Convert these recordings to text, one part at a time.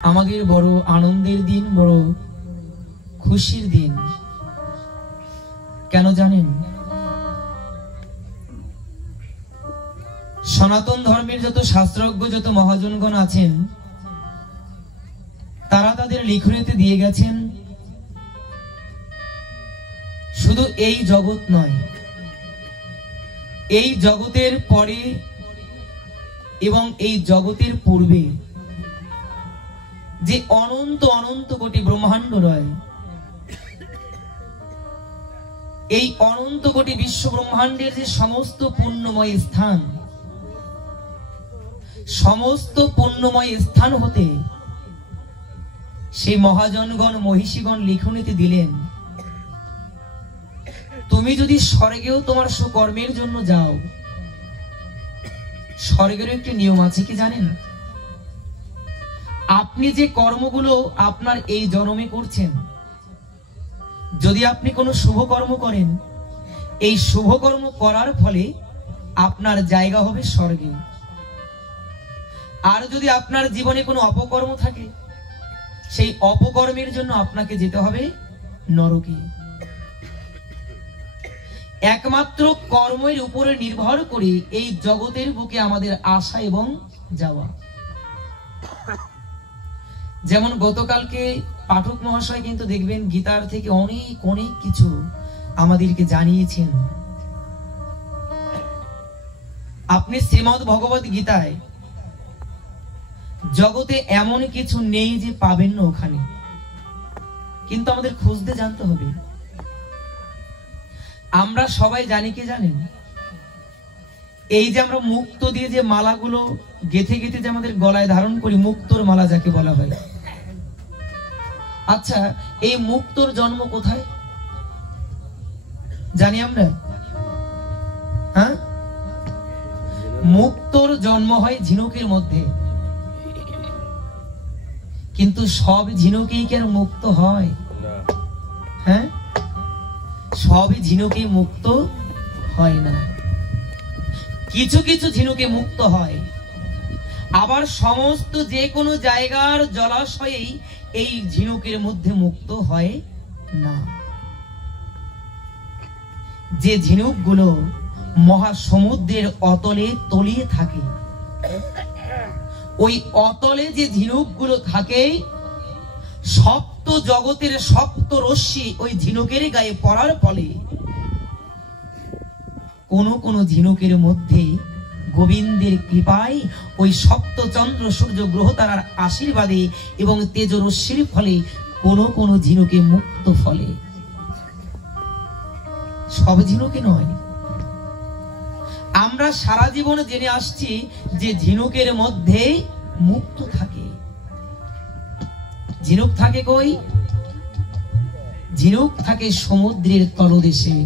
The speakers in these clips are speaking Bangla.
আমাদের বড় আনন্দের দিন, বড় খুশির দিন। কেন জানেন? সনাতন ধর্মের যত শাস্ত্রজ্ঞ, যত মহাজনগণ আছেন, তারা তাদের লিখনীতে দিয়ে গেছেন শুধু এই জগৎ নয়, এই জগতের পরে এবং এই জগতের পূর্বে যে অনন্ত অনন্ত কোটি ব্রহ্মাণ্ড রয়, এই অনন্ত কোটি বিশ্ব ব্রহ্মাণ্ডের যে সমস্ত পুণ্যময় স্থান, সমস্ত পুণ্যময় স্থান হতে সেই মহাজনগণ মহিষীগণ লিখনীতে দিলেন, তুমি যদি স্বর্গেও তোমার সুকর্মের জন্য যাও, স্বর্গের একটি নিয়ম আছে কি জানেন? আপনি যে কর্মগুলো আপনার এই জন্মে করছেন, যদি আপনি কোনো শুভ কর্ম করেন, এই শুভ কর্ম করার ফলে আপনার জায়গা হবে স্বর্গে। আর যদি আপনার জীবনে কোনো অপকর্ম থাকে, সেই অপকর্মের জন্য আপনাকে যেতে হবে নরকে। একমাত্র কর্মের উপরে নির্ভর করে এই জগতের বুকে আমাদের আসা এবং যাওয়া। যেমন গতকালকে পাঠক মহাশয় কিন্তু দেখবেন গীতার থেকে অনেক অনেক কিছু আমাদেরকে জানিয়েছেন। আপনি শ্রীমদ্ ভগবত গীতায় জগতে এমন কিছু নেই যে পাবেন না ওখানে, কিন্তু আমাদের খুঁজতে জানতে হবে। আমরা সবাই জানি কি জানেন? এই যে আমরা মুক্তো দিয়ে যে মালাগুলো গেথে গেথে যে আমাদের গলায় ধারণ করি, মুক্তোর মালা যাকে বলা হয়। আচ্ছা, এই মুক্তোর জন্ম কোথায় জানি আমরা? হ্যাঁ, মুক্তোর জন্ম হয় ঝিনুকের মধ্যে। কিন্তু সব ঝিনুকেই কি আর মুক্ত হয়? হ্যাঁ, সব ঝিনুকে মুক্ত হয় না। কিছু কিছু ঝিনুকে মুক্ত হয়, আবার সমস্ত যে কোনো জায়গার জলাশয়েই এই ঝিনুকের মধ্যে মুক্ত হয় না। যে ঝিনুকগুলো মহাসমুদ্রের অতলে তলিয়ে থাকে, ওই অতলে যে ঝিনুকগুলো থাকে, সপ্ত জগতের সপ্ত রশ্মি ওই ঝিনুকের গায়ে পড়ার ফলে কোন কোন ঝিনুকের মধ্যে গোবিন্দের কৃপায়, ওই সপ্ত চন্দ্র সূর্য গ্রহ তারার আশীর্বাদে এবং তেজরশ্মির ফলে কোন কোন ঝিনুকে মুক্ত ফলে। সব ঝিনুকে নয়। আমরা সারা জীবন জেনে আসছি যে ঝিনুকের মধ্যে মুক্ত থাকে। ঝিনুক থাকে কই? ঝিনুক থাকে সমুদ্রের তলদেশে।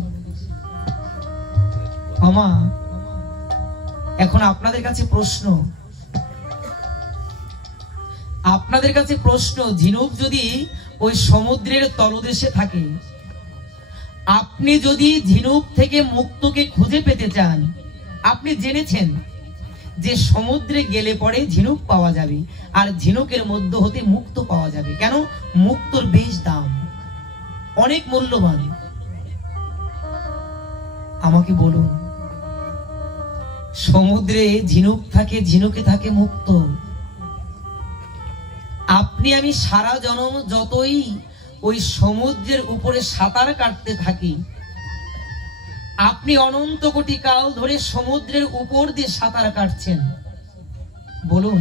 আমা, এখন আপনাদের কাছে প্রশ্ন, আপনাদের কাছে প্রশ্ন, ঝিনুক যদি ওই সমুদ্রের তলদেশে থাকে, আপনি যদি ঝিনুক থেকে মুক্তকে খুঁজে পেতে চান, আপনি জেনেছেন যে সমুদ্রে গেলে পরে ঝিনুক পাওয়া যাবে, আর ঝিনুকের মধ্য হতে মুক্ত পাওয়া যাবে। কেন? মুক্তর বেশ দাম, অনেক মূল্যবান। আমাকে বলুন, সমুদ্রে ঝিনুক থাকে, ঝিনুকে থাকে মুক্ত। আপনি আমি সারা জনম যতই ওই সমুদ্রের উপরে সাঁতার কাটতে থাকি, আপনি অনন্ত কোটি কাল ধরে সমুদ্রের উপর দিয়ে সাঁতার কাটছেন, বলুন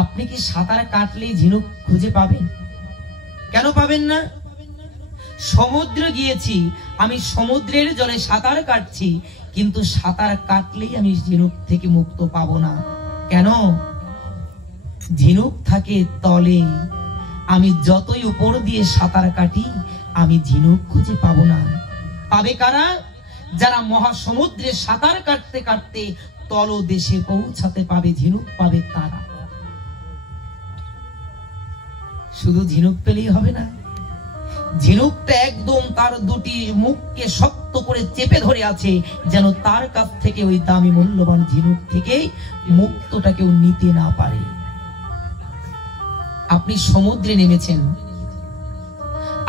আপনি কি সাঁতার কাটলেই ঝিনুক খুঁজে পাবেন? কেন পাবেন না? সমুদ্রে গিয়েছি, আমি সমুদ্রের জলে সাঁতার কাটছি, কিন্তু সাঁতার কাটলেই আমি ঝিনুক থেকে মুক্ত পাবো না। কেন? ঝিনুক থাকে তলে, আমি যতই উপর দিয়ে সাঁতার কাটি, আমি ঝিনুক খুঁজে পাবো না। পাবে কারা? যারা মহাসমুদ্রে সাঁতার কাটতে কাটতে তলদেশে পৌঁছাতে পাবে, ঝিনুক পাবে তারা। শুধু ঝিনুক পেলেই হবে না, ঝিনুকটা একদম তার দুটি মুখকে শক্ত করে চেপে ধরে আছে, যেন তার কাছ থেকে ওই দামি মূল্যবান ঝিনুক থেকে মুক্তটা কেউ নিতে না পারে। আপনি সমুদ্রে নেমেছেন,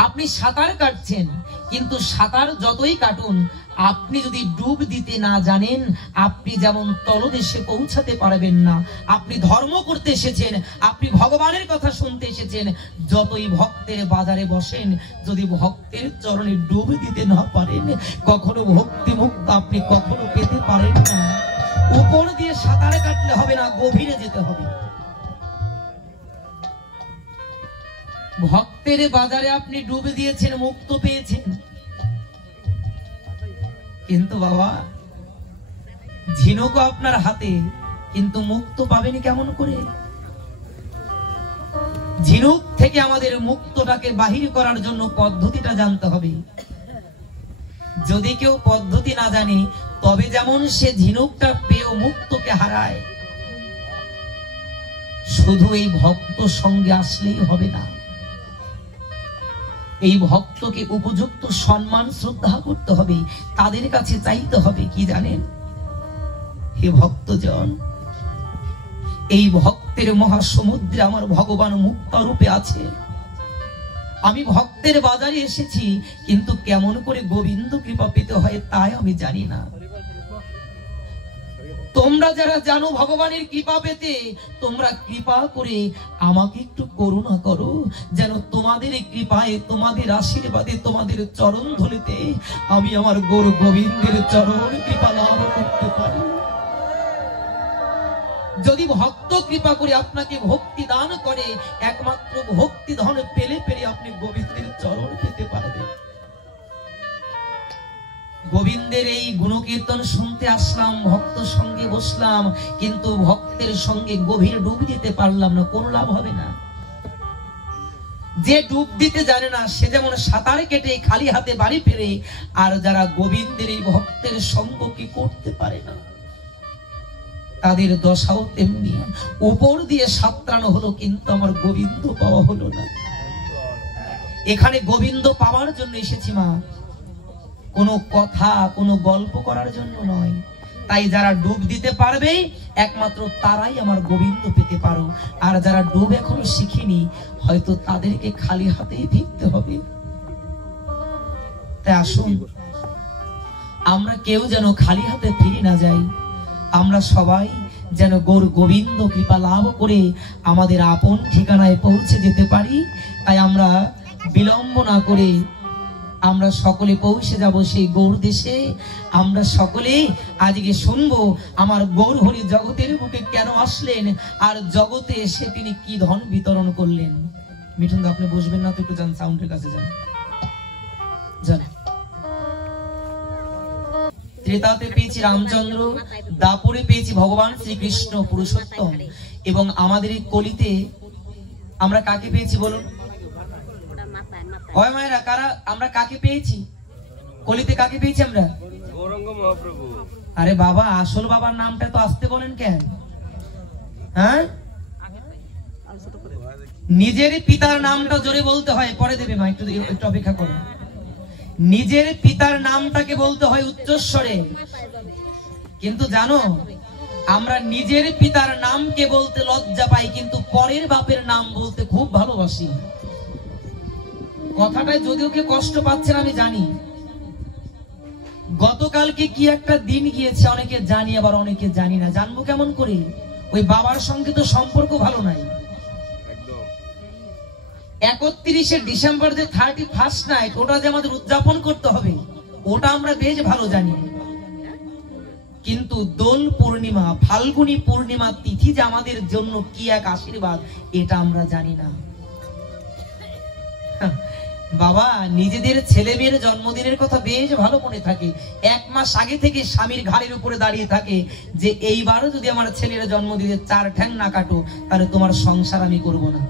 আপনি সাঁতার কাটছেন, কিন্তু সাঁতার যতই কাটুন আপনি যদি ডুব দিতে না জানেন আপনি যেমন তলদেশে পৌঁছাতে পারবেন না। আপনি ধর্ম করতে এসেছেন, আপনি ভগবানের কথা শুনতে এসেছেন, যতই ভক্তের বাজারে বসেন যদি ভক্তের চরণে ডুব দিতে না পারেন কখনো ভক্তি মুক্ত আপনি কখনো পেতে পারেন না। উপর দিয়ে সাঁতার কাটলে হবে না, গভীরে যেতে হবে। ভক্তের বাজারে আপনি ডুবে দিয়েছেন, মুক্ত পেয়েছেন, কিন্তু বাবা ঝিনুকও আপনার হাতে, কিন্তু মুক্ত পাবেন কেমন করে? ঝিনুক থেকে আমাদের মুক্তটাকে বাহির করার জন্য পদ্ধতিটা জানতে হবে। যদি কেউ পদ্ধতি না জানে তবে যেমন সে ঝিনুকটা পেয়েও মুক্তকে হারায়, শুধু এই ভক্ত সঙ্গে আসলেই হবে না। এই ভক্তকে উপযুক্ত সম্মান শ্রদ্ধা করতে হবে, তাদের কাছে চাইতে হবে কি জানেন? হে ভক্তজন, এই ভক্তের মহাসমুদ্রে আমার ভগবান মুক্ত রূপে আছে। আমি ভক্তের বাজারে এসেছি, কিন্তু কেমন করে গোবিন্দ কৃপা পেতে হয় তাই আমি জানি না। তোমরা যারা জানো ভগবানের কৃপা পেতে, তোমরা কৃপা করে আমাকে একটু করুণা করো, যেন তোমাদের কৃপায়, তোমাদের আশীর্বাদে, তোমাদের চরণ ধুলিতে আমি আমার গৌর গোবিন্দের চরণ কৃপা লাভ করতে পারি। যদি ভক্ত কৃপা করে আপনাকে ভক্তি দান করে, একমাত্র ভক্তি ধন পেলে পেলে আপনি গোবিন্দের চরণ পেতে পারবেন। গোবিন্দের এই গুণকীর্তন শুনতে আসলাম, ভক্ত সঙ্গে বসলাম, কিন্তু ভক্তের সঙ্গে গভীর ডুব দিতে পারলাম না, কোনো লাভ হবে না। যে ডুব দিতে জানে না সে যেমন সাঁতার কেটে খালি হাতে বাড়ি ফেরে, আর যারা গোবিন্দের এই ভক্তের সঙ্গ কি করতে পারে না তাদের দশাও তেমনি। উপর দিয়ে সাঁতরানো হলো কিন্তু আমার গোবিন্দ পাওয়া হলো না। এখানে গোবিন্দ পাওয়ার জন্য এসেছি মা, কোনো কথা কোনো গল্প করার জন্য নয়। তাই যারা ডুব দিতে পারবে একমাত্র তারাই আমার গোবিন্দ পেতে পারো, আর যারা ডুব এখনো শিখিনি হয়তো তাদেরকে খালি হাতেই ফিরতে হবে। তাই আসুন আমরা কেউ যেন খালি হাতে ফিরে না যাই, আমরা সবাই যেন গৌর গোবিন্দ কৃপা লাভ করে আমাদের আপন ঠিকানায় পৌঁছে যেতে পারি। তাই আমরা বিলম্ব না করে আমরা সকলে পৌঁছে যাব সেই গৌর দেশে। আমরা সকলে আজকে শুনবো আমার গৌর হরি জগতের বুকে কেন আসলেন, আর জগতে এসে তিনি কি ধন বিতরণ করলেন। মিঠুন দা আপনি বসবেন না তো, একটু যান সাউন্ডের কাছে যান। ত্রেতাতে পেয়েছি রামচন্দ্র, দাপরে পেয়েছি ভগবান শ্রীকৃষ্ণ পুরুষোত্তম, এবং আমাদের এই কলিতে আমরা কাকে পেয়েছি বলুন? ওই মায়েরা কারা আমরা কাকে পেয়েছি? কলিতে কাকে পেয়েছি আমরা? গৌরাঙ্গ মহাপ্রভু। আরে বাবা, আসল বাবার নামটা তো আসতে বলেন কেন? হ্যাঁ, নিজের পিতার নামটা জোরে বলতে হয়, পরে দেবে মা, একটু অপেক্ষা করো। নিজের পিতার নামটাকে বলতে হয় উচ্চস্বরে, কিন্তু জানো আমরা নিজের পিতার নামকে বলতে লজ্জা পাই, কিন্তু পরের বাপের নাম বলতে খুব ভালোবাসি। কথাটা যদিও কে কষ্ট পাচ্ছেন আমি জানি। গতকালকে কি একটা দিন গিয়েছে, অনেকে জানি আবার অনেকে জানি না। জানবো কেমন করে? ওই বাবার সঙ্গে তো সম্পর্ক ভালো নাই। 31শে ডিসেম্বর যে 31st নাইট, ওটা যে আমাদের উদযাপন করতে হবে ওটা আমরা বেশ ভালো জানি, কিন্তু দোল পূর্ণিমা, ফাল্গুনী পূর্ণিমা তিথি যে আমাদের জন্য কি এক আশীর্বাদ এটা আমরা জানি না। বাবা নিজেদের ছেলে মেয়ের জন্মদিনের কথা বেশ ভালো মনে থাকে, 1 মাস আগে থেকে স্বামীর ঘাড়ের উপরে দাঁড়িয়ে থাকে যে এইবারও যদি আমার ছেলের জন্মদিনে 4 ঠ্যাং না কাটো তাহলে তোমার সংসার আমি করব না।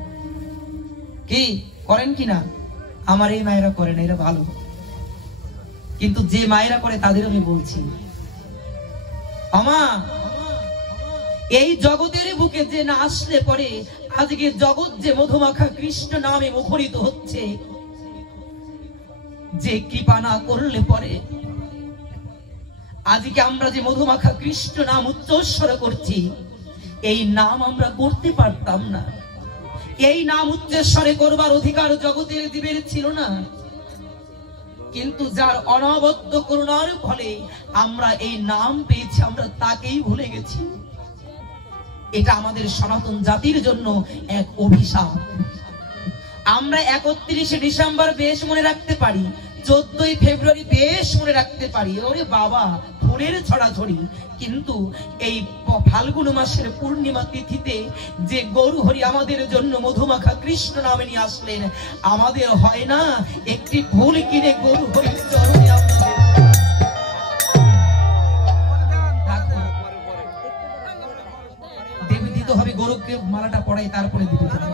কি করেন কি না? আমার এই মায়েরা করে না, এরা ভালো, কিন্তু যে মায়েরা করে তাদের আমি বলছি, আমা এই জগতের বুকে যে না আসলে পরে আজকে জগৎ যে মধুমাখা কৃষ্ণ নামে মুখরিত হচ্ছে, যে কৃপা না করলে পরে আজকে আমরা যে মধুমাখা কৃষ্ণ নাম উচ্চস্বর করছি, এই নাম আমরা করতে পারতাম না। এই নাম উচ্চস্বরে করবার অধিকার জগতের জীবের ছিল না, কিন্তু যার অনবদ্য করুণার ফলে আমরা এই নাম পেয়েছি, আমরা তাকেই ভুলে গেছি। এটা আমাদের সনাতন জাতির জন্য এক অভিশাপ। আমরা 31শে ডিসেম্বর বেশ মনে রাখতে পারি, 14ই ফেব্রুয়ারি বেশ মনে রাখতে পারি, ওরে বাবা ফুলের ছড়াছড়ি, কিন্তু এই ফাল্গুন মাসের পূর্ণিমা তিথিতে যে গৌর হরি আমাদের জন্য মধুমাখা কৃষ্ণ নামে নিয়ে আসলেন, আমাদের হয় না একটি ফুল কিনে গৌর হরির চরণে দেবে দিতে হবে। গৌরকে মালাটা পড়াই তারপরে দিতে হবে,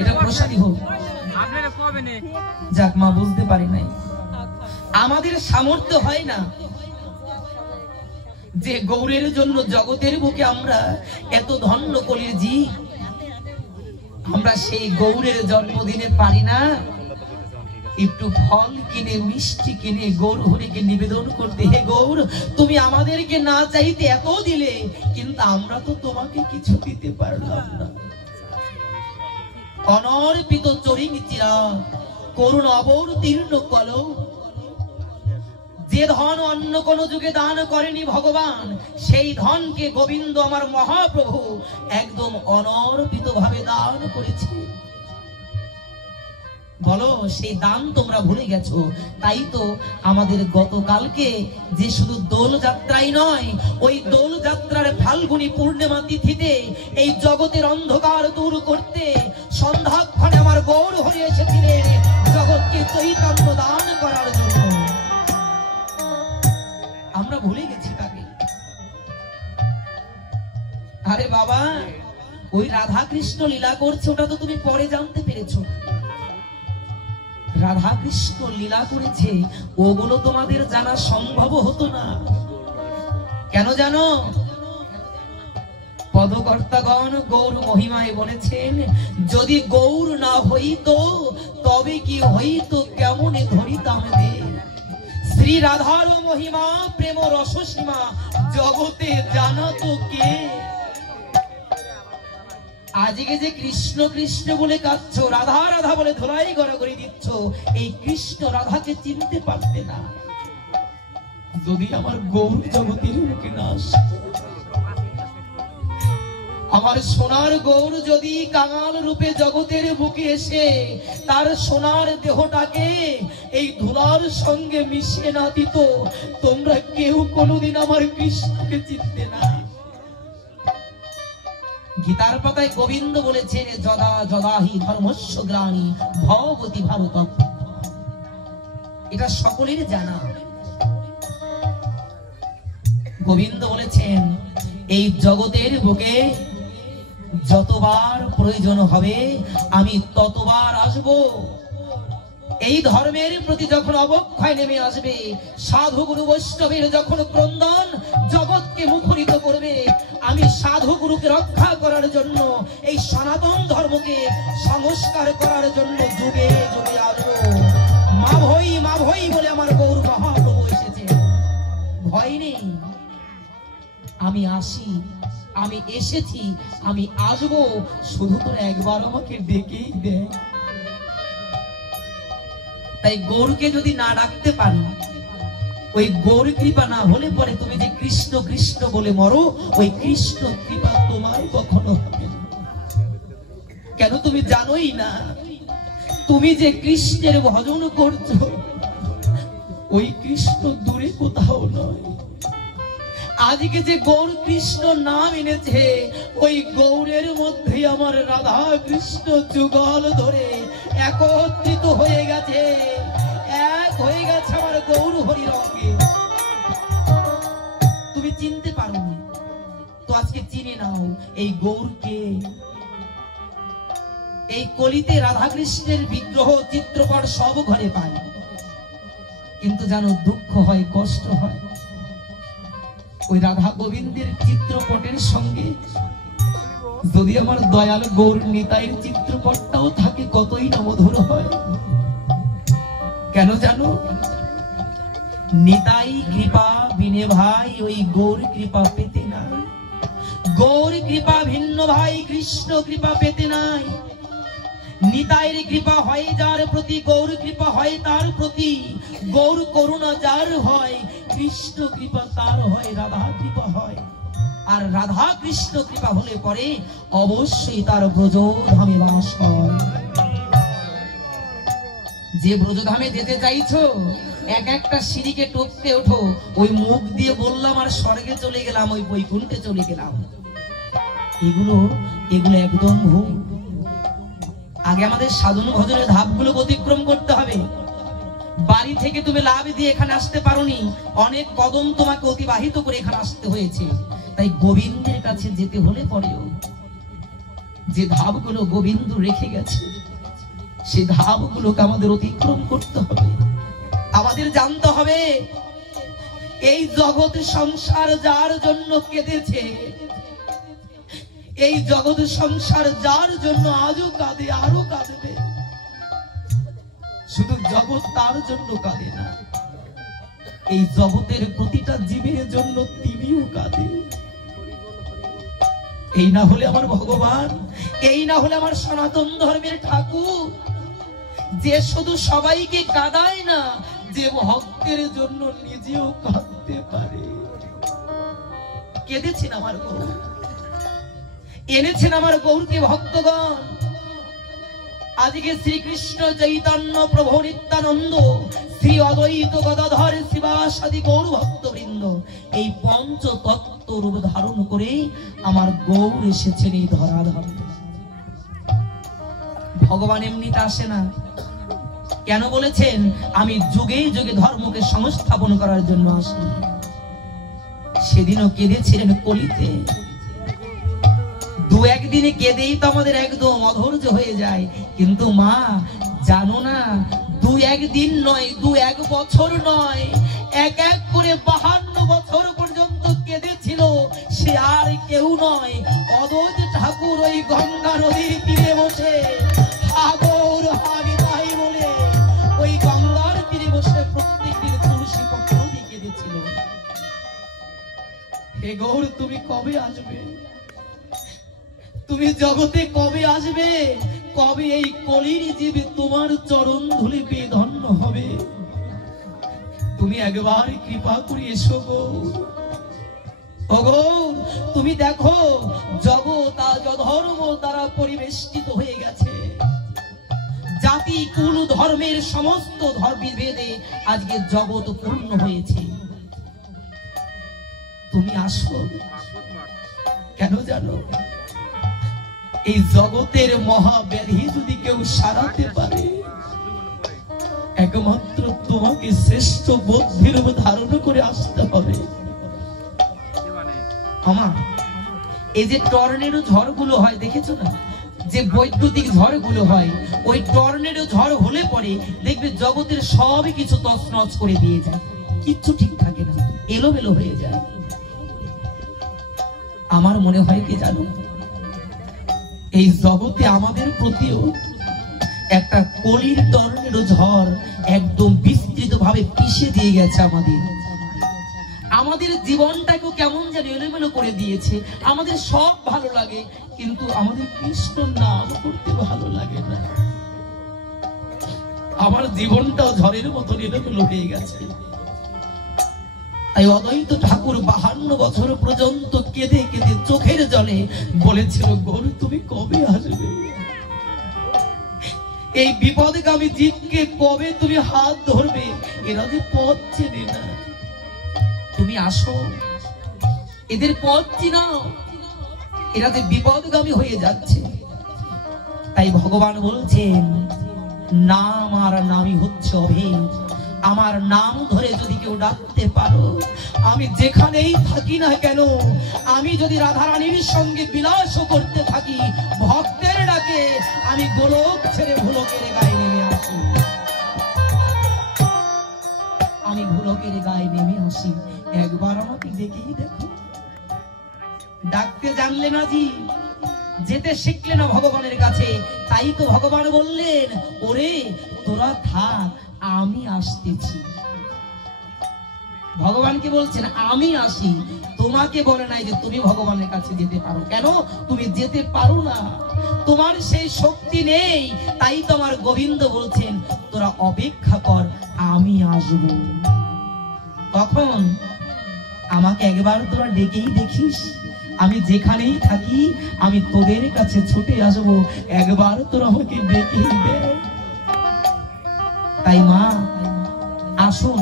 এটা প্রসাদী হোক। যাক মা, বুঝতে পারি নাই, আমাদের সামর্থ্য হয় না যে গৌরের জন্য জগতের বুকে আমরা এত ধন্য কলির জি, আমরা সেই গৌরের জন্মদিনে পারি না একটু ফল কিনে মিষ্টি কিনে গৌর হরিকে নিবেদন করতে, হে গৌর তুমি আমাদেরকে না চাইতে এত দিলে, কিন্তু আমরা তো তোমাকে কিছু দিতে পারলাম না। অনর্পিত চরিং চিরা করুণ অবতীর্ণ কল, যে ধন অন্য কোন যুগে দান করেনি ভগবান, সেই ধনকে গোবিন্দ আমার মহাপ্রভু একদম অনর্পিত ভাবে দান করেছে। বলো সেই দান তোমরা ভুলে গেছো। তাই তো আমাদের গতকালকে যে শুধু দোল যাত্রাই নয়, ওই দোল যাত্রার ফাল্গুনী পূর্ণিমা তিথিতে এই জগতের অন্ধকার দূর করতে সন্ধ্যাক্ষণে আমার গৌর হরি এসেছিলেন জগৎকে চৈতন্য দান করার জন্য। আমরা ভুলে গেছি তাকে। আরে বাবা, ওই রাধা কৃষ্ণ লীলা করছে, ওটা তো তুমি পরে জানতে পেরেছো। রাধা কৃষ্ণ লীলা করেছে, ওগুলো তোমাদের জানা সম্ভব হতো না। কেন জানো? পদকর্তাগণ গৌর মহিমায় বলেছেন, যদি গৌর না হইতো তবে কি হইতো, কেমনে ধরিতাম দে। শ্রী রাধার মহিমা প্রেম রসসীমা জগতে জানাতো কে? আজকে যে কৃষ্ণ কৃষ্ণ বলে কাঁদছো, রাধা রাধা বলে ধোলাই গড়াগড়ি দিচ্ছ, এই কৃষ্ণ রাধাকে চিনতে পারতে না যদি আমার গৌর জগতের মুখে না আসে। আমার সোনার গৌর যদি কাঙাল রূপে জগতের বুকে এসে তার সোনার দেহটাকে এই ধুলার সঙ্গে মিশিয়ে না দিত, তোমরা কেউ কোনোদিন আমার কৃষ্ণকে চিনতে না। গীতার পাতায় গোবিন্দ বলেছেন, যদা যদাহি ধর্মস্য গ্লানি ভবতি ভারত। এটা সকলের জানা। গোবিন্দ বলেছেন, এই জগতের বুকে যতবার প্রয়োজন হবে আমি ততবার আসব। এই ধর্মের প্রতি যখন অবক্ষয় নেমে আসবে, সাধু গুরু বৈষ্ণবের যখন ক্রন্দন জগৎকে মুখরিত করবে, আমি সাধু গুরুকে রক্ষা করার জন্য, এই সনাতন ধর্মকে সংস্কার করার জন্য যুগে যুগে আসবো। মা ভই বলে আমার গৌর মহাপ্রভু এসেছে। ভয় নেই, আমি আসি, আমি এসেছি, আমি আসবো, শুধু তোর একবার আমাকে ডেকেই দেয়। তাই গৌরকে যদি না ডাকতে পারি, ওই গৌর কৃপা না হলে পরে তুমি যে কৃষ্ণ কৃষ্ণ বলে মরো, ওই কৃষ্ণ কৃপা তোমার কখনো হবে না। কেন? তুমি জানোই না তুমি যে কৃষ্ণের ভজন করছো, ওই কৃষ্ণ দূরে কোথাও নয়। আজকে যে গৌর কৃষ্ণ নাম এনেছে, ওই গৌরের মধ্যে আমার রাধা কৃষ্ণ যুগল ধরে একত্রিত হয়ে গেছে, এক হয়ে গেছে আমার গৌর হরি রঙে। তুমি চিনতে পারোনি তো আজকে চিনে নাও এই গৌরকে। এই কলিতে রাধা কৃষ্ণের বিগ্রহ চিত্রপট সব ঘরে পাই, কিন্তু জানো দুঃখ হয়, কষ্ট হয়। ওই রাধা গোবিন্দের চিত্রপটের সঙ্গে যদি আমার দয়াল গৌর নিতাইয়ের চিত্রপটটাও থাকে, কতই না মধুর হয়। কেন জানো? নিতাই কৃপা বিনে ভাই ওই গৌর কৃপা পেতে না। গৌর কৃপা ভিন্ন ভাই কৃষ্ণ কৃপা পেতে নাই। নিতাইয়ের কৃপা হয় যার প্রতি, গৌর কৃপা হয় তার প্রতি। গৌর করুণা যার হয়, কৃষ্ণ কৃপা তার হয়, রাধা কৃপা হয়। আর রাধা কৃষ্ণ কৃপা হলে পরে অবশ্যই তার ব্রজধামে বাস হয়। যে ব্রজধামে যেতে চাইছো, এক একটা সিঁড়িকে টপকে ওঠো। ওই মুখ দিয়ে বললাম আর স্বর্গে চলে গেলাম, ওই বৈকুণ্ঠে চলে গেলাম, এগুলো একদম ভুল। আগে আমাদের সাধন ভজনের ধাপগুলো অতিক্রম করতে হবে। বাড়ি থেকে তুমি লাভ দিয়ে এখানে আসতে পারোনি, অনেক কদম তোমাকে অতিবাহিত করে এখানে আসতে হয়েছে। তাই গোবিন্দের কাছে যেতে হলে পরেও যে ধাপগুলো গোবিন্দ রেখে গেছে, সেই ধাপগুলোকে আমাদের অতিক্রম করতে হবে। আমাদের জানতে হবে এই জগৎ সংসার যার জন্য কেঁদেছে, এই জগৎ সংসার যার জন্য আজও কাঁদে, আরো কাঁদবে। শুধু জগৎ তার জন্য কাঁদে না, এই জগতের প্রতিটা জীবের জন্য তিনিও কাঁদে। এই না হলে আমার ভগবান, এই না হলে আমার সনাতন ধর্মের ঠাকুর, যে শুধু সবাইকে কাঁদায় না, যে ভক্তের জন্য নিজেও কাঁদতে পারে। কেঁদেছেন আমার গৌর, এনেছেন আমার গৌরকে ভক্তগণ। আজকে শ্রীকৃষ্ণ চৈতন্য প্রভু নিত্যানন্দ, শ্রী অদ্বৈত গদাধর শিবাসাদি গৌর ভক্তবৃন্দ এই পঞ্চ তত্ত্ব রূপ ধারণ করে আমার গৌর এসেছেন এই ধরাধামে। ভগবান এমনিতে আসে না। কেন বলেছেন? আমি যুগে যুগে ধর্মকে সংস্থাপন করার জন্য আসি। সেদিনও কেঁদেছিলেন কলিতে। দু একদিনে কেঁদেই তো আমাদের একদম অধৈর্য হয়ে যায়, কিন্তু মা জানো না, দু একদিন নয়, দু এক বছর নয়, এক এক করে 52 বছর পর্যন্ত কেঁদেছিল। সে আর কেউ নয়, অদ্বৈত ঠাকুর ওই গঙ্গা নদীর তীরে বসে হাগর হাগিতাই বলে ওই গঙ্গার তীরে বসে প্রত্যেকদিন তুলসী পত্র দিয়ে কেঁদেছিল। হে গৌর, তুমি কবে আসবে? তুমি জগতে কবে আসবে? কবে এই কলির জীবে তোমার চরণ ধুলি পেয়ে ধন্য হবে? তুমি একবার কৃপা করে এসো গৌর। ও গৌর, তুমি দেখো জগৎ আজ অধর্ম দ্বারা পরিবেষ্টিত হয়ে গেছে। জাতি কুল ধর্মের সমস্ত ধর্মভেদে আজকে জগৎ পূর্ণ হয়েছে। তুমি আসো কেন জানো? এই জগতের মহাব্যাধি যদি কেউ সারাতে পারে, একমাত্র তোমাকে শ্রেষ্ঠ বুদ্ধির ধারণ করে আসতে হবে। আমার এই যে টর্নেডো ঝড়গুলো হয় দেখেছো না, যে বৈদ্যুতিক ঝড়গুলো হয়, ওই টর্নেডো ঝড় হলে পরে দেখবে জগতের সব কিছু তছনছ করে দিয়ে যায়, কিচ্ছু ঠিক থাকে না, এলোমেলো হয়ে যায়। আমার মনে হয় কি জানো, এই জগতে আমাদের প্রতিও একটা কলির টর্নেডো ঝড় একদম বিস্তৃত ভাবে পিষে দিয়ে গেছে। আমাদের জীবনটাকেও কেমন যেন এলোমেলো করে দিয়েছে। আমাদের সব ভালো লাগে, কিন্তু আমাদের কৃষ্ণ নাম করতে ভালো লাগে না। আমার জীবনটাও ঝড়ের মতো এলোমেলো হয়ে গেছে। তাই অদ্বৈত ঠাকুর 52 বছর পর্যন্ত কেঁদে কেঁদে চোখের জলে বলেছিল, গৌর তুমি কবে আসবে? এই বিপদগামী জীবকে কবে তুমি হাত ধরবে? এরা যে পথ চেনে না, তুমি আসো, এদের পথ চিনাও, এরা যে বিপদগামী হয়ে যাচ্ছে। তাই ভগবান বলছেন, নাম আর নামই হচ্ছে অভেদ। আমার নাম ধরে যদি কেউ ডাকতে পারো, আমি যেখানেই থাকি না কেন, আমি যদি রাধারানীর সঙ্গে বিলাস করতে থাকি, ভক্তের ডাকে আমি গোলক ছেড়ে ভুলকের গায়ে নেমে আসি। আমি ভুলকের গায়ে নেমে আসি। একবার আমাকে দেখেই দেখো। ডাকতে জানলে না জি, যেতে শিখলে না ভগবানের কাছে। তাই তো ভগবান বললেন, ওরে তোরা থাক, আমি আসতেছি। ভগবানকে বলছেন আমি আসি, তোমাকে বলে নাই যে তুমি ভগবানের কাছে যেতে পারো। কেন তুমি যেতে পারো না? তোমার সেই শক্তি নেই। তাই তোমার গোবিন্দ বলছেন তোরা অপেক্ষা কর, আমি আসব। কখন? আমাকে একবার তোরা ডেকেই দেখিস, আমি যেখানেই থাকি আমি তোদের কাছে ছুটে আসবো, একবার তোরা আমাকে ডেকেই দে। তাই মা আসুন,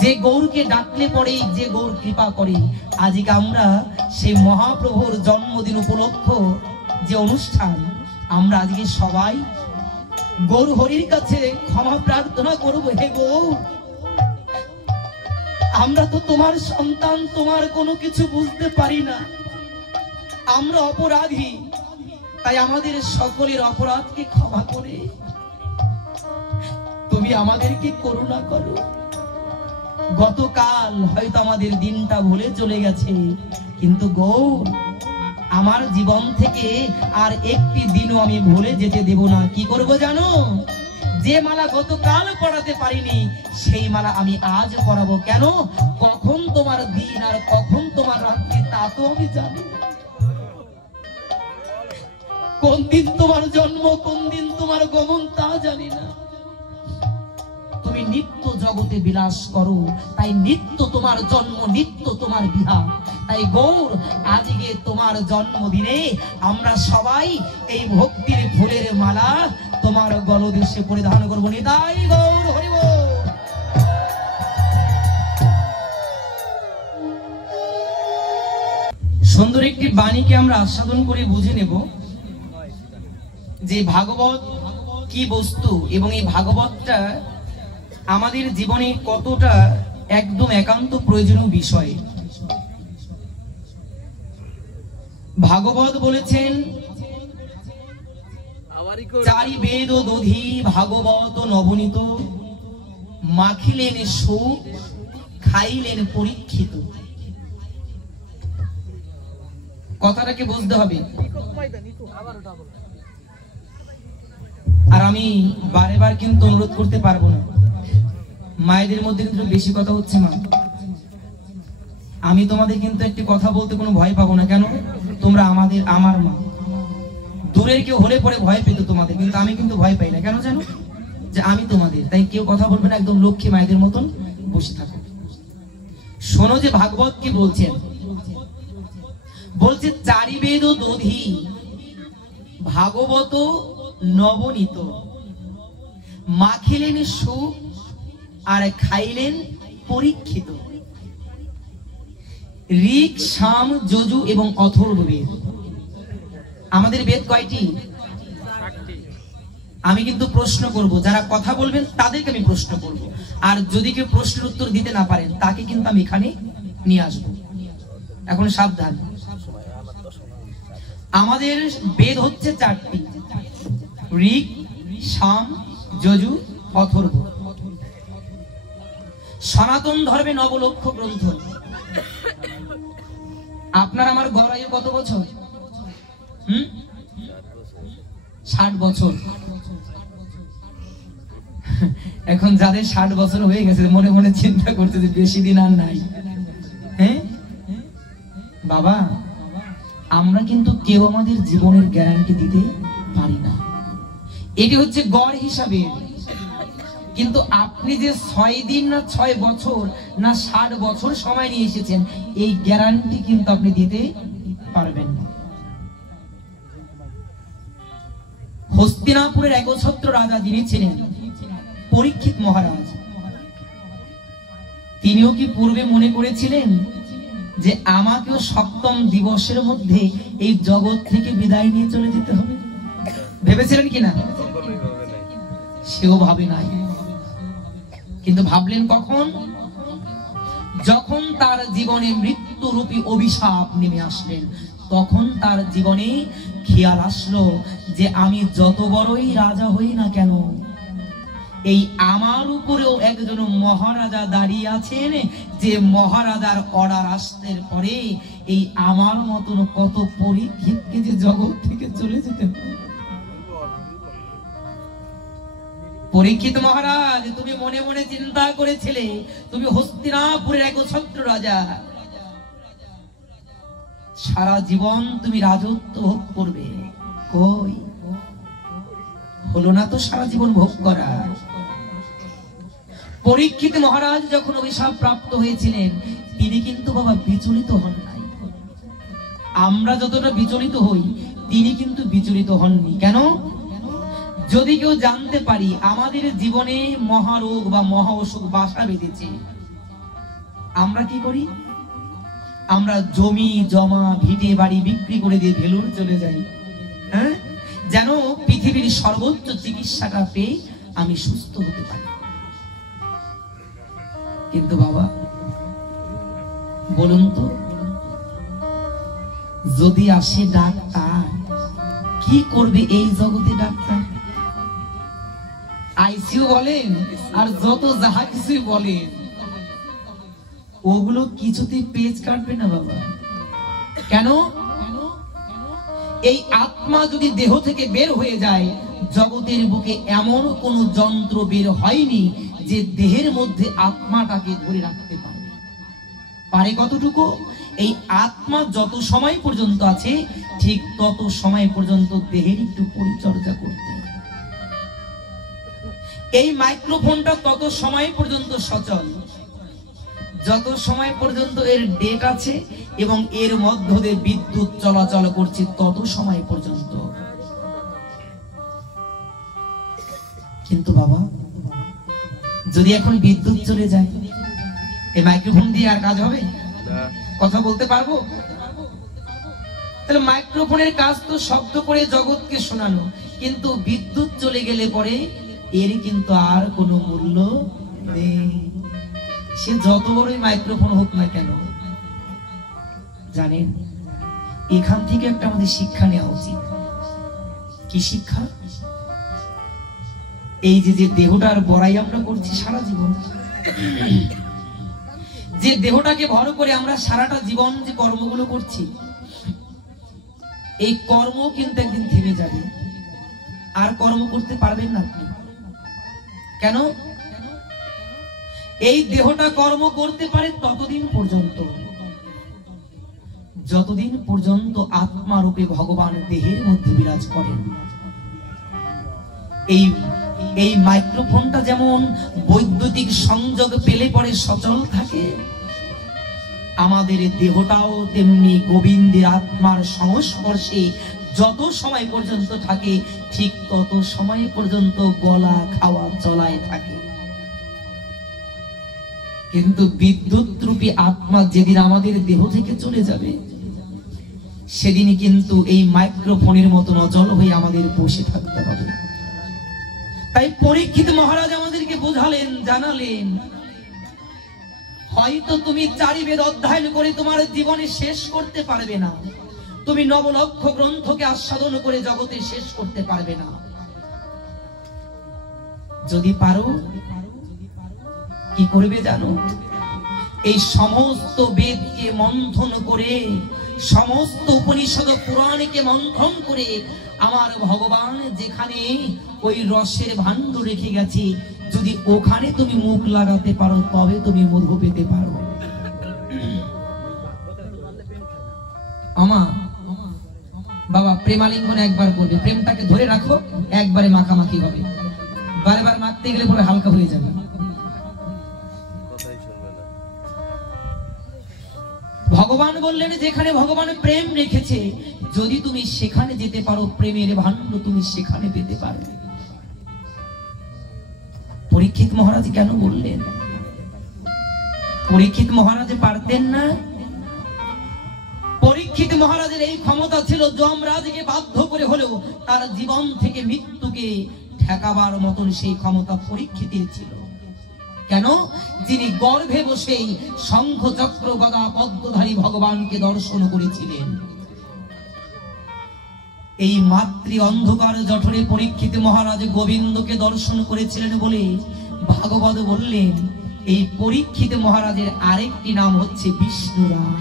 যে গৌরকে ডাকলে পরে যে গৌর কৃপা করে। আজকে আমরা সেই মহাপ্রভুর জন্মদিন উপলক্ষ যে অনুষ্ঠান, আমরা আজকে সবাই গৌর হরির কাছে ক্ষমা প্রার্থনা করবো। হে গৌর, আমরা তো তোমার সন্তান, তোমার কোনো কিছু বুঝতে পারি না, আমরা অপরাধী। তাই আমাদের সকলের অপরাধকে ক্ষমা করে তুমি আমাদেরকে করুণা করো। গতকাল হয়তো আমাদের দিনটা ভুলে চলে গেছে, কিন্তু গৌর আমার জীবন থেকে আর একটি দিনও আমি ভুলে যেতে দেব না। কি করব জানো? যে মালা গতকাল পড়াতে পারিনি সেই মালা আমি আজ পড়াবো। কেন? কখন তোমার দিন আর কখন তোমার রাত্রি তা তো আমি জানি। কোন দিন তোমার জন্ম, কোন দিন তোমার গমন তা জানি না। তুমি নিত্য জগতে বিলাস করো, তাই নিত্য তোমার জন্ম, নিত্য তোমার বিহা। তাই গৌর আজকে তোমার জন্মদিনে আমরা সবাই এই ভক্তির ফুলের মালা তোমার গলদেশে পরিধান করবো। নিতাই গৌর হরি বল। সুন্দর একটি বাণীকে আমরা আস্বাদন করে বুঝে নেব যে ভাগবত কি বস্তু এবং এই ভাগবতটা আমাদের জীবনে কতটা একদম একান্ত প্রয়োজনীয় বিষয়। ভাগবত বলেছেন চারি বেদ দধি ভাগবত নবনীত, মাখিলেন সুখ খাইলেন পরীক্ষিত। কথাটাকে বুঝতে হবে। আর আমি বারে বার কিন্তু অনুরোধ করতে পারবো না, মায়েদের মধ্যে কিন্তু বেশি কথা হচ্ছে। মা, আমি তোমাদের কিন্তু একটি কথা বলতে কোনো ভয় পাবো না। কেন? তোমরা আমার মা। দূরের কেউ হলে পরে ভয় পেত তোমাদের, কিন্তু আমি কিন্তু ভয় পাই না। কেন জানো? যে আমি তোমাদের। তাই কেউ কথা বলবে না, একদম লক্ষ্মী মায়েদের মতন বসে থাকো। শোনো যে ভাগবত কি বলছেন। বলছে চারি বেদ দধি ভাগবত নবনীত, মাখিলেন সুখ আর খাইলেন পরীক্ষিত। ঋক, সাম, যজু এবং অথর্ব বেদ। আমাদের বেদ কয়টি? আমি কিন্তু প্রশ্ন করব, যারা কথা বলবেন তাদেরকে আমি প্রশ্ন করব, আর যদি কেউ প্রশ্নের উত্তর দিতে না পারেন তাকে কিন্তু আমি এখানে নিয়ে আসবো। এখন সাবধান, আমাদের বেদ হচ্ছে চারটি: ঋক, সাম, যজু, অথর্ব। সনাতন ধর্মে নবলক্ষ গ্রন্থ। আপনার আমার গড় আয়ু কত বছর? 60 বছর। এখন যাদের 60 বছর হয়ে গেছে মনে মনে চিন্তা করতে যে বেশি দিন আর নাই। হ্যাঁ বাবা, আমরা কিন্তু কেউ আমাদের জীবনের গ্যারান্টি দিতে পারি না। এটি হচ্ছে গড় হিসাবে। কিন্তু আপনি যে 6 দিন না 6 বছর না 60 বছর সময় নিয়ে এসেছেন, এই গ্যারান্টি কিন্তু আপনি দিতে পারবেন না। হস্তিনাপুরের একচ্ছত্র রাজা যিনি ছিলেন পরীক্ষিত মহারাজ, তিনিও কি পূর্বে মনে করেছিলেন যে আমাকেও সপ্তম দিবসের মধ্যে এই জগৎ থেকে বিদায় নিয়ে চলে যেতে হবে? ভেবেছিলেন কিনা? সেও ভাবে নাই। কিন্তু ভাবলেন কখন? যখন তার জীবনে মৃত্যুরূপী অভিশাপ নেমে আসলেন, তখন তার জীবনে খেয়াল আসলো যে আমি যত বড়ই রাজা হই না কেন, এই আমার উপরেও একজন মহারাজা দাঁড়িয়ে আছেন, যে মহারাজার অর্ডার আসতে পরে এই আমার মতন কত পরীক্ষিতকে যে জগৎ থেকে চলে যেতে। পরীক্ষিত মহারাজ, তুমি মনে মনে চিন্তা করেছিলে তুমি হস্তিনাপুরের একচ্ছত্র রাজা, সারা জীবন তুমি রাজত্ব ভোগ করবে। কই হলো না তো সারা জীবন ভোগ করা। পরীক্ষিত মহারাজ যখন অভিশাপ প্রাপ্ত হয়েছিলেন, তিনি কিন্তু বাবা বিচলিত হন নাই। আমরা যতটা বিচলিত হই, তিনি কিন্তু বিচলিত হননি। কেন? যদি কেউ জানতে পারি আমাদের জীবনে মহারোগ বা মহা অসুখ বাসা বেঁধেছে, আমরা কি করি? আমরা জমি জমা ভিটে বাড়ি বিক্রি করে দিয়ে ভেলুর চলে যাই, হ্যাঁ, যেন পৃথিবীর সর্বোচ্চ চিকিৎসাটা পেয়ে আমি সুস্থ হতে পারি। কিন্তু বাবা বলুন তো, যদি আসে ডাক্তার, কি করবে এই জগতে ডাক্তার? আইসিইউ বলেন আর যত যাহা কিছুই বলেন, ওগুলো কিছুতে পেজ কাটবে না বাবা। কেন? এই আত্মা যদি দেহ থেকে বের হয়ে যায়, জগতের বুকে এমন কোন যন্ত্র বের হয়নি যে দেহের মধ্যে আত্মাটাকে ধরে রাখতে পারে। পারে কতটুকু? এই আত্মা যত সময় পর্যন্ত আছে, ঠিক তত সময় পর্যন্ত দেহের একটু পরিচর্যা করতে। এই মাইক্রোফোনটা তত সময় পর্যন্ত সচল, যত সময় পর্যন্ত এর ডেট আছে এবং এর মধ্য দিয়ে বিদ্যুৎ চলাচল করছে, তত সময় পর্যন্ত। কিন্তু বাবা, যদি এখন বিদ্যুৎ চলে যায়, এই মাইক্রোফোন দিয়ে আর কাজ হবে? কথা বলতে পারবো? তাহলে মাইক্রোফোনের কাজ তো শব্দ করে জগৎকে শোনানো, কিন্তু বিদ্যুৎ চলে গেলে পরে এর কিন্তু আর কোনো মূল্য নেই। সে যত বড়ই মাইক্রোফোন হোক না কেন। জানেন, এখান থেকে একটা আমাদের শিক্ষা নেওয়া উচিত। কি শিক্ষা? এই যে দেহটার বড়াই আমরা করছি সারা জীবন, যে দেহটাকে ভর করে আমরা সারাটা জীবন যে কর্মগুলো করছি, এই কর্ম কিন্তু একদিন থেমে যাবে, আর কর্ম করতে পারবেন না আপনি। কেন? এই দেহটা কর্ম করতে পারে ততদিন পর্যন্ত, যতদিন পর্যন্ত আত্মারূপে ভগবান দেহের মধ্যে বিরাজ করেন। এই মাইক্রোফোনটা যেমন বৈদ্যুতিক সংযোগ পেলে পরে সচল থাকে, আমাদের দেহটাও তেমনি গোবিন্দের আত্মার সংস্পর্শে যত সময় পর্যন্ত থাকে, ঠিক তত সময় পর্যন্ত বলা খাওয়া চলায় থাকে। কিন্তু বিদ্যুৎ রূপী আত্মা যেদিন আমাদের দেহ থেকে চলে যাবে, সেদিনই কিন্তু এই মাইক্রোফোনের মতন অচল হয়ে আমাদের বসে থাকতে হবে। তাই পরীক্ষিত মহারাজ আমাদেরকে বোঝালেন, জানালেন, হয়তো তুমি 4 বেদ অধ্যয়ন করে তোমার জীবনে শেষ করতে পারবে না, তুমি নবলক্ষ গ্রন্থকে আস্বাদন করে জগতে শেষ করতে পারবে না। যদি পারো, কি করবে জানো? এই সমস্ত বেদকে মন্থন করে, সমস্ত উপনিষদ পুরাণকে মন্থন করে, আমার ভগবান যেখানে ওই রসের ভাণ্ড রেখে গেছে, যদি ওখানে তুমি মুখ লাগাতে পারো, তবে তুমি মধু পেতে পারো। আমা বাবা, প্রেমালিঙ্গন একবার করবে, প্রেমটাকে ধরে রাখো, একবারে মাখামাখি হবে, বারবার মাখতে গেলে পরে হালকা হয়ে যাবে। ভগবান বললেন, যেখানে ভগবান প্রেম রেখেছে, যদি তুমি সেখানে যেতে পারো, প্রেমের ভাণ্ড তুমি সেখানে পেতে পারো। পরীক্ষিত মহারাজ কেন বললেন? পরীক্ষিত মহারাজ পারতেন না? পরীক্ষিত মহারাজের এই ক্ষমতা ছিল, যমরাজকে বাধ্য করে হলেও তার জীবন থেকে মৃত্যুকে ঠেকাবার মতন সেই ক্ষমতা পরীক্ষিতের ছিল। কেন? যিনি গর্ভে বসেই শঙ্খ চক্র গদা পদ্মধারী ভগবানকে দর্শন করেছিলেন। এই মাতৃ অন্ধকার জঠরে পরীক্ষিত মহারাজ গোবিন্দকে দর্শন করেছিলেন বলে ভাগবত বললেন, এই পরীক্ষিত মহারাজের আরেকটি নাম হচ্ছে বিষ্ণুরাজ।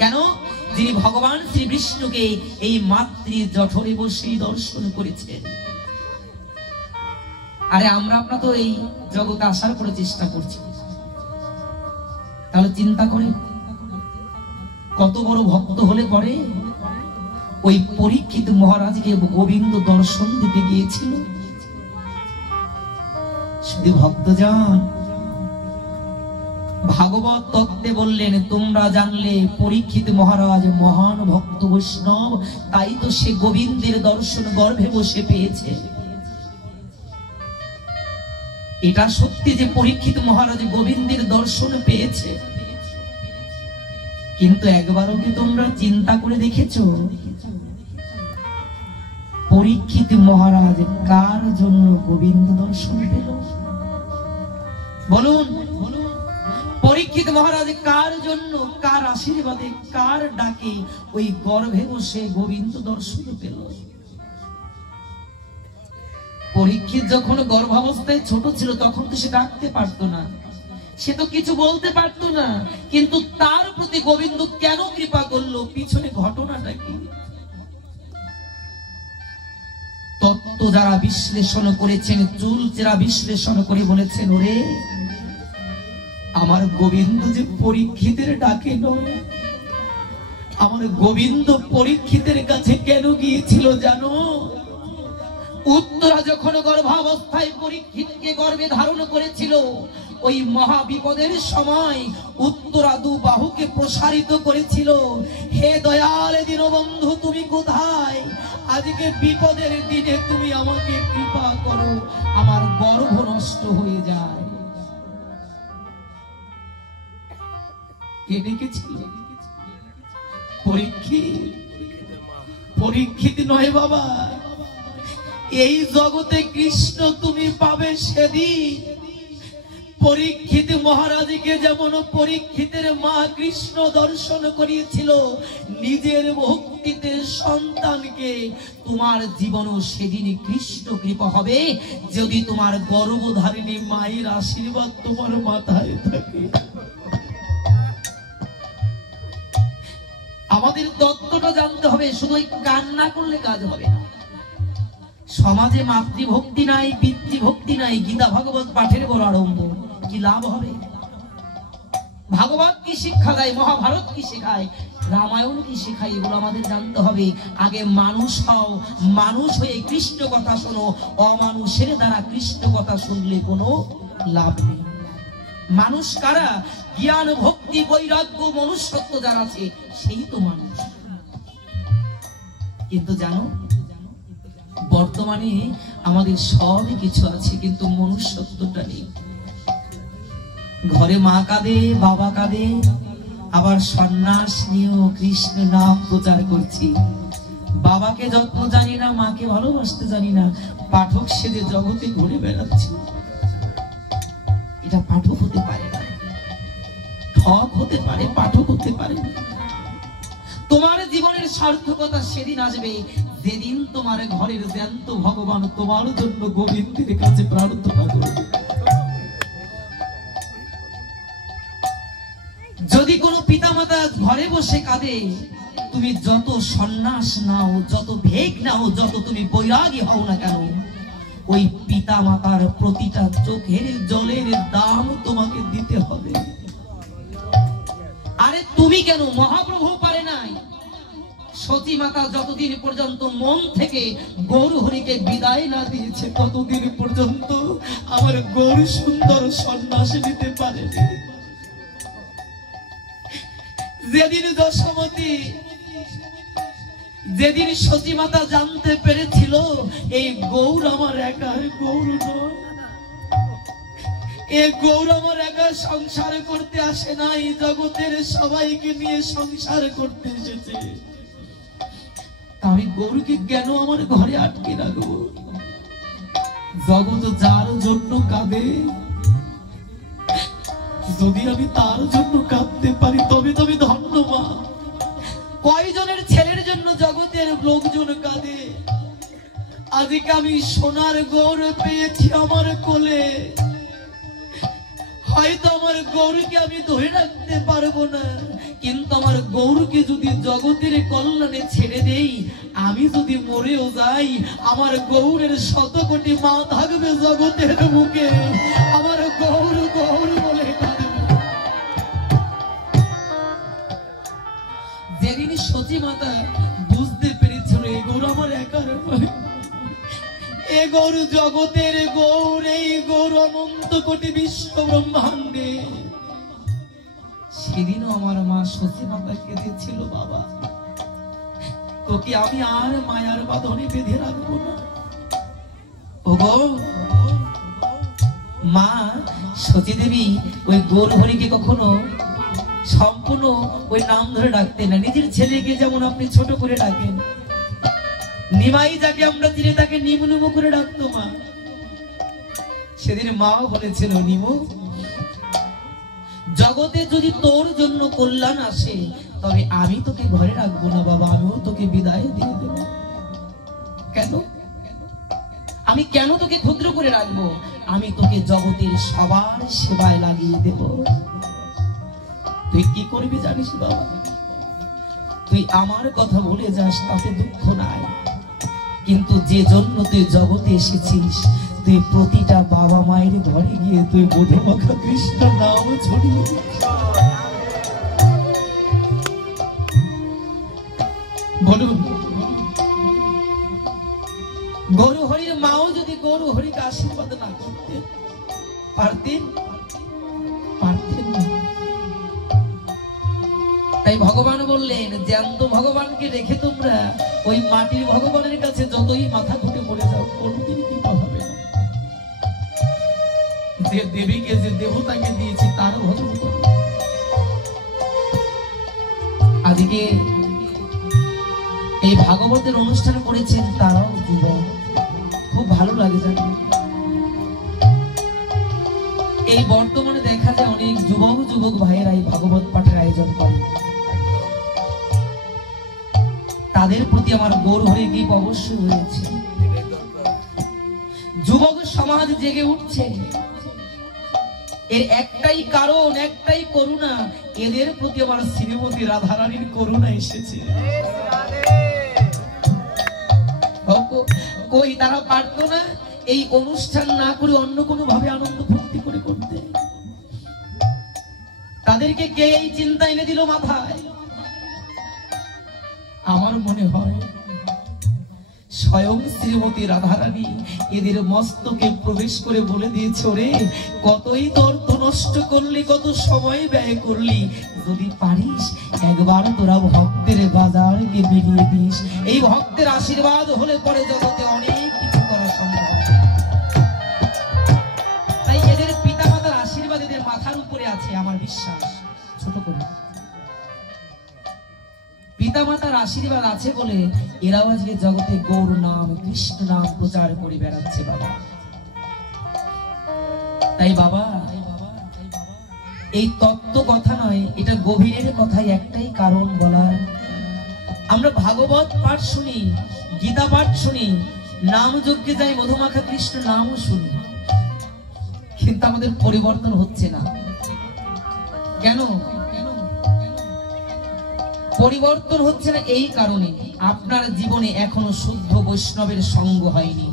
কেন? যিনি ভগবান শ্রী বিষ্ণুকে এই মাতৃ জঠরে বসেই দর্শন করেছেন। আরে আমরা আপনার তো এই জগতে আসার করে চেষ্টা করছি, তাহলে চিন্তা করে কত বড় ভক্ত হলে পরে ওই পরীক্ষিত মহারাজকে গোবিন্দ দর্শন দিতে গিয়েছিল। শুধু ভক্তজন ভাগবত তত্ত্বে বললেন, তোমরা জানলে পরীক্ষিত মহারাজ মহান ভক্ত বৈষ্ণব, তাই তো সে গোবিন্দের দর্শন গর্ভে বসে পেয়েছে। এটা সত্যি যে পরীক্ষিত মহারাজ গোবিন্দের দর্শন পেয়েছে, কিন্তু একবারও কি তোমরা চিন্তা করে দেখেছো পরীক্ষিত মহারাজ কার জন্য গোবিন্দ দর্শন পেল? বলুন, পরীক্ষিত মহারাজ কার জন্য, কার আশীর্বাদে, কার ডাকে ওই গর্ভে বসে গোবিন্দ দর্শন পেল? পরীক্ষিত যখন গর্ভাবস্থায় ছোট ছিল তখন তো সে ডাকতে পারতো না, সে তো কিছু বলতে পারতো না, কিন্তু তার প্রতি গোবিন্দ কেন কৃপা করলো? পিছনে ঘটনাটা কি? তত্ত্ব যারা বিশ্লেষণ করেছেন, চুল চেরা বিশ্লেষণ করে বলেছেন, ওরে আমার গোবিন্দ যে পরীক্ষিতের ডাকে নয়, আমার গোবিন্দ পরীক্ষিতের কাছে কেন গিয়েছিল জানো? উত্তরা যখন গর্ভাবস্থায় পরীক্ষিতকে গর্ভে ধারণ করেছিল, ওই মহা বিপদের সময় উত্তরা দু বাহুকে প্রসারিত করেছিল, হে দয়াল দীনবন্ধু তুমি কোথায়? আজকে বিপদের দিনে তুমি আমাকে কৃপা করো, আমার গর্ভ নষ্ট হয়ে যায়। কে ডেকেছিল? পরীক্ষিত নয় বাবা, এই জগতে কৃষ্ণ তুমি পাবে সেদিন। পরীক্ষিত মহারাজকে যেমন পরীক্ষিতের মা কৃষ্ণ দর্শন করিয়েছিল, নিজের ভক্তিতে সন্তানকে, তোমার জীবনও সেদিন কৃষ্ণ কৃপা হবে যদি তোমার গর্ভধারিণী মায়ের আশীর্বাদ তোমার মাথায় থাকে। আমাদের তত্ত্বটা জানতে হবে, শুধু কান্না করলে কাজ হবে না। সমাজে মাতৃভক্তি নাই, পিতৃভক্তি নাই, গীতা ভাগবত পাঠের বড় আরম্ভ, কি লাভ হবে? ভাগবত কি শিক্ষা দেয়, মহাভারত কি শেখায়, রামায়ণ কি শেখায়, এগুলো আমাদের জানতে হবে। আগে মানুষ হও, মানুষ হয়ে কৃষ্ণ কথা শোনো। অমানুষের দ্বারা কৃষ্ণ কথা শুনলে কোনো লাভ নেই। মানুষ কারা? জ্ঞান, ভক্তি, বৈরাগ্য, মনুষ্যত্ব যারা আছে সেই তো মানুষ। কিন্তু জানো, বর্তমানে আমাদের সবই কিছু আছে, কিন্তু মনুষ্যত্বটা নেই। ঘরে মা কাঁদে, বাবা কাঁদে, আবার সন্ন্যাস নিয়েও কৃষ্ণ নাম প্রচার করছি। বাবাকে যত্ন জানি না, মাকে ভালোবাসতে জানি না, পাঠক সেজে জগতে ঘুরে বেড়াচ্ছি। এটা পাঠক হতে পারে না, ঠক হতে পারে, পাঠক হতে পারে না। তোমার জীবনের সার্থকতা সেদিন আসবে যেদিন তোমার ঘরের জ্যান্ত ভগবান তোমার জন্য গোবিন্দের কাছে প্রার্থনা করবে। যদি কোনো পিতামাতা ঘরে বসে কাঁদে, তুমি যত সন্ন্যাস নাও, যত ভেগ নাও, যত তুমি বৈরাগী হও না কেন, ওই পিতা মাতার প্রতিটা চোখের জলের দাম তোমাকে দিতে হবে। আরে তুমি কেন, মহাপ্রভু পারে নাই? সতী মাতা যতদিন পর্যন্ত মন থেকে গৌর হরিকে বিদায় না দিয়েছে, ততদিন পর্যন্ত আমার গৌর সুন্দর সন্ন্যাস নিতে পারেনি। যেদিন দশমতী, যেদিন সতী মাতা জানতে পেরেছিল এই গৌর আমার একার গৌর নয়, এই গৌর আমার একা সংসার করতে আসে নাই, জগতের সবাইকে নিয়ে সংসার করতে এসেছে, আমি গৌরকে কেন আমার ঘরে আটকে রাখবো? জগৎ যার জন্য কাঁদে, যদি আমি তার জন্য কাঁদতে পারি তবে তবে ধন্য মা। কয়জনের ছেলের জন্য জগতের লোকজন কাঁদে। আজকে আমি সোনার গৌর পেয়েছি আমার কোলে, হয়তো আমার গৌরকে আমি ধরে রাখতে পারবো না, কিন্তু আমার গৌরকে যদি জগতের কল্যাণে ছেড়ে দেই, আমি যদি মরেও যাই আমার গৌরের 100 কোটি মা থাকবে জগতের বুকে, আমার গৌর গৌর বলে কাঁদবে। যেদিন সতী মাতা বুঝতে পেরেছিল এই গৌর আমার একার নয়, এ গৌর জগতের গৌর, এই গৌর অনন্ত কোটি বিশ্ব ব্রহ্মাণ্ডে, সেদিনও আমার মা সতী মাতা কেঁদেছিল, বাবা তোকে আমি আর মায়ার বাঁধনে বেঁধে রাখবো না। ওগো মা সতী দেবী ওই গৌর হরিকে কখনো সম্পূর্ণ ওই নাম ধরে ডাকতেন না, নিজের ছেলেকে যেমন আপনি ছোট করে ডাকেন, নিমাই যাকে আমরা চিনি তাকে নিমনুমু করে ডাকতো মা। সেদিন মা বলেছিল, নিমু জগতে যদি তোর জন্য কল্যাণ আসে তবে আমি তোকে ঘরে রাখবো না বাবা, আমিও তোকে বিদায় দিয়ে দেব। কেন? আমি কেন তোকে ক্ষুদ্র করে রাখবো? আমি তোকে জগতের সবার সেবায় লাগিয়ে দেব। তুই কি করবি জানিস বাবা? তুই আমার কথা ভুলে যাস তাতে দুঃখ নাই, কিন্তু যে জন্য তুই জগতে এসেছিস তুই প্রতিটা বাবা মায়ের ঘরে গিয়ে তুই মধুমাখা কৃষ্ণ নাম ছড়িয়ে বলুন। গৌর হরির মাও যদি গৌর হরিকে আশীর্বাদ না করতেন, পারতেন না। তাই ভগবান বললেন, জ্যান্ত ভগবানকে রেখে তোমরা ওই মাটির ভগবানের কাছে যতই মাথা ঘুটে পড়ে যাও কোনদিন কৃপা হবে না। যে দেবীকে যে দেবতাকে দিয়েছি তারও ভজন করো। আজকে এই ভাগবতের অনুষ্ঠান করেছেন তারাও যুবক, খুব ভালো লাগে জানো। এই বর্তমানে দেখা যায় অনেক যুবক ভাইয়েরা এই ভাগবত পাঠের আয়োজন করে, তাদের প্রতি আমার গৌর হরির কৃপা অবশ্যই রয়েছে। যুবক সমাজ জেগে উঠছে, এর একটাই কারণ, একটাই করুণা, এদের প্রতি আমার শ্রীমতী রাধারানীর করুণা এসেছে। কই তারা পারতো না এই অনুষ্ঠান না করে অন্য কোনো ভাবে আনন্দ ভক্তি করে করতে? তাদেরকে কে এই চিন্তা এনে দিল মাথায়? আমার মনে হয় স্বয়ং শ্রীমতী রাধারানী এদের মস্তকে প্রবেশ করে বলে দিয়েছে, রে কতই অর্থ নষ্ট করলি, কত সময় ব্যয় করলি, যদি পারিস একবার তোরা ভক্তের বাজারকে মিলিয়ে দিস। এই ভক্তের আশীর্বাদ হলে পরে জগতে অনেক কিছু করা সম্ভব। তাই এদের পিতা মাতার আশীর্বাদ এদের মাথার উপরে আছে আমার বিশ্বাস। ছোট করে পিতা মাতার আশীর্বাদ আছে বলে এরাও আজকে জগতে গৌর নাম কৃষ্ণ নাম প্রচার করে বেড়াচ্ছে বাবা। তাই বাবা এই তত্ত্ব কথা নয়, এটা গভীরের কথাই একটাই কারণ বলার। আমরা ভাগবত পাঠ শুনি, গীতা পাঠ শুনি, নাম যজ্ঞে যাই, মধুমাখা কৃষ্ণ নামও শুনি, কিন্তু আমাদের পরিবর্তন হচ্ছে না কেন? পরিবর্তন হচ্ছে না এই কারণে আপনার জীবনে এখনো শুদ্ধ বৈষ্ণবের সঙ্গ হয়নি।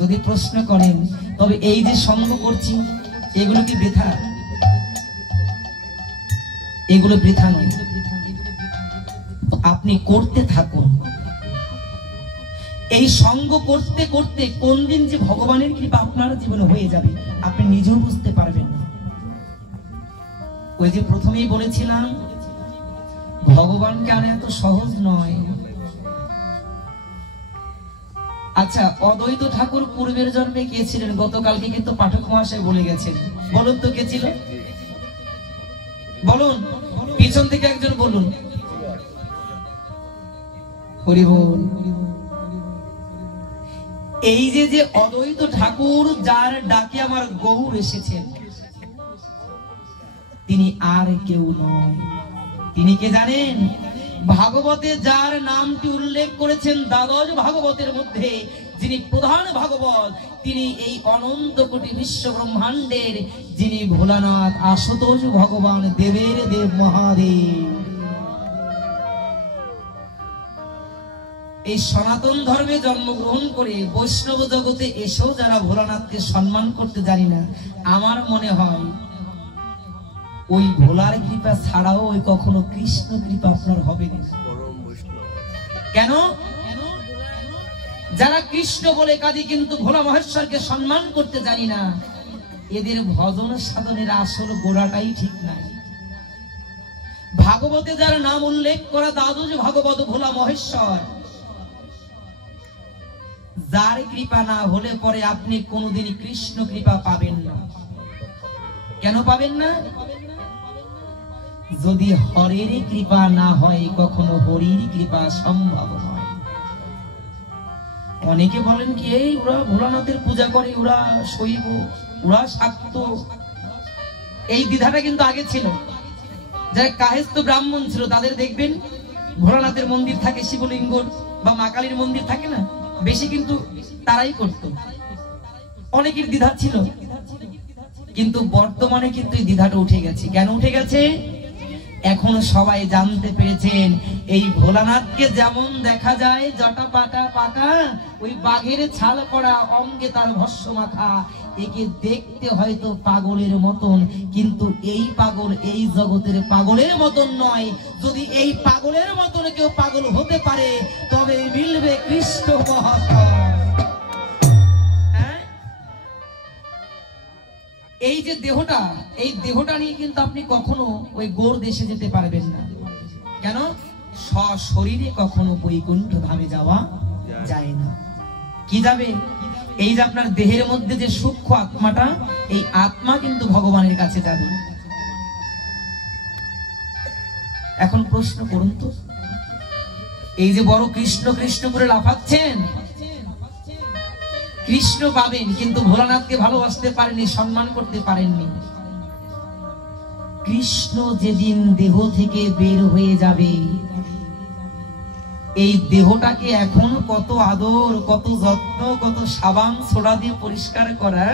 যদি প্রশ্ন করেন তবে এই যে সঙ্গ করছি এগুলো কি বৃথা? এগুলো বৃথা নয়, আপনি করতে থাকুন। এই সঙ্গ করতে করতে কোন দিন যে ভগবানের কৃপা আপনার জীবনে হয়ে যাবে আপনি নিজেও বুঝতে পারবেন না। ওই যে প্রথমেই বলেছিলাম ভগবানকে আনা এত সহজ নয়। আচ্ছা, অদ্বৈত ঠাকুর পূর্বের জন্মে কে ছিলেন? গতকালকে কিন্তু পাঠক মহাশয় বলে গেছেন। বলুন তো কে ছিল? বলুন, পিছন থেকে একজন বলুন। হরি বল। এই যে অদ্বৈত ঠাকুর যার ডাকে আমার গৌর এসেছেন, তিনি আর কেউ নয়। তিনি কে জানেন? ভাগবতে যার নামটি উল্লেখ করেছেন দ্বাদশ ভাগবতের মধ্যে, যিনি প্রধান ভাগবত, তিনি এই অনন্ত কোটি বিশ্ব ব্রহ্মাণ্ডের যিনি ভোলানাথ আশুতোষ ভগবান, দেবের দেব মহাদেব। এই সনাতন ধর্মে জন্মগ্রহণ করে বৈষ্ণব জগতে এসেও যারা ভোলানাথকে সম্মান করতে জানি না, আমার মনে হয় ওই ভোলার কৃপা ছাড়াও ওই কখনো কৃষ্ণ কৃপা আপনার হবে না। কেন? যারা কৃষ্ণ বলে কাজে কিন্তু ভোলা মহেশ্বরকে সম্মান করতে জানি না, এদের ভজন সাধনের আসল গোড়াটাই ঠিক নাই। ভাগবতে যার নাম উল্লেখ করা দ্বাদশ ভাগবত ভোলা মহেশ্বর, যার কৃপা না হলে পরে আপনি কোনোদিন কৃষ্ণ কৃপা পাবেন না। কেন পাবেন না? যদি হরের কৃপা না হয় কখনো হরির কৃপা সম্ভব নয়। অনেকে বলেন কি এই ওরা ভোলানাথের পূজা করে, ওরা শৈব, ওরা শাক্ত। এই দ্বিধাটা কিন্তু আগে ছিল। যারা কাহেস্ত ব্রাহ্মণ ছিল তাদের দেখবেন ভোলানাথের মন্দির থাকে, শিবলিঙ্গ বা মা কালীর মন্দির থাকে না, বেশি কিন্তু তারাই করত। অনেকের দ্বিধা ছিল, কিন্তু বর্তমানে কিন্তু এই দ্বিধাটা উঠে গেছে। কেন উঠে গেছে? এখন সবাই জানতে পেরেছেন এই ভোলানাথকে যেমন দেখা যায় জটা পাকা পাকা, ওই বাঘের ছাল পড়া, অঙ্গে তার ভস্য মাখা, একে দেখতে হয়তো পাগলের মতন, কিন্তু এই পাগল এই জগতের পাগলের মতন নয়। যদি এই পাগলের মতন কেউ পাগল হতে পারে তবে মিলবে কৃষ্ণ মহাশয়। এই যে দেহটা, এই দেহটা নিয়ে কিন্তু আপনি কখনো ওই গৌর দেশে যেতে পারবেন না। কেন? সশরীরে কখনো বৈকুণ্ঠ ধামে যাওয়া যায় না। কি যাবে? এই যে আপনার দেহের মধ্যে যে সূক্ষ্ম আত্মাটা, এই আত্মা কিন্তু ভগবানের কাছে যাবে। এখন প্রশ্ন করুন তো, এই যে বড় কৃষ্ণ কৃষ্ণ করে লাফাচ্ছেন, কৃষ্ণ পাবেন কিন্তু ভোলানাথকে ভালোবাসতে পারেননি, সম্মান করতে পারেননি। কৃষ্ণ যেদিন দেহ থেকে বের হয়ে যাবে, এই দেহটাকে এখন কত আদর, কত যত্ন, কত সাবান সোডা দিয়ে পরিষ্কার করা।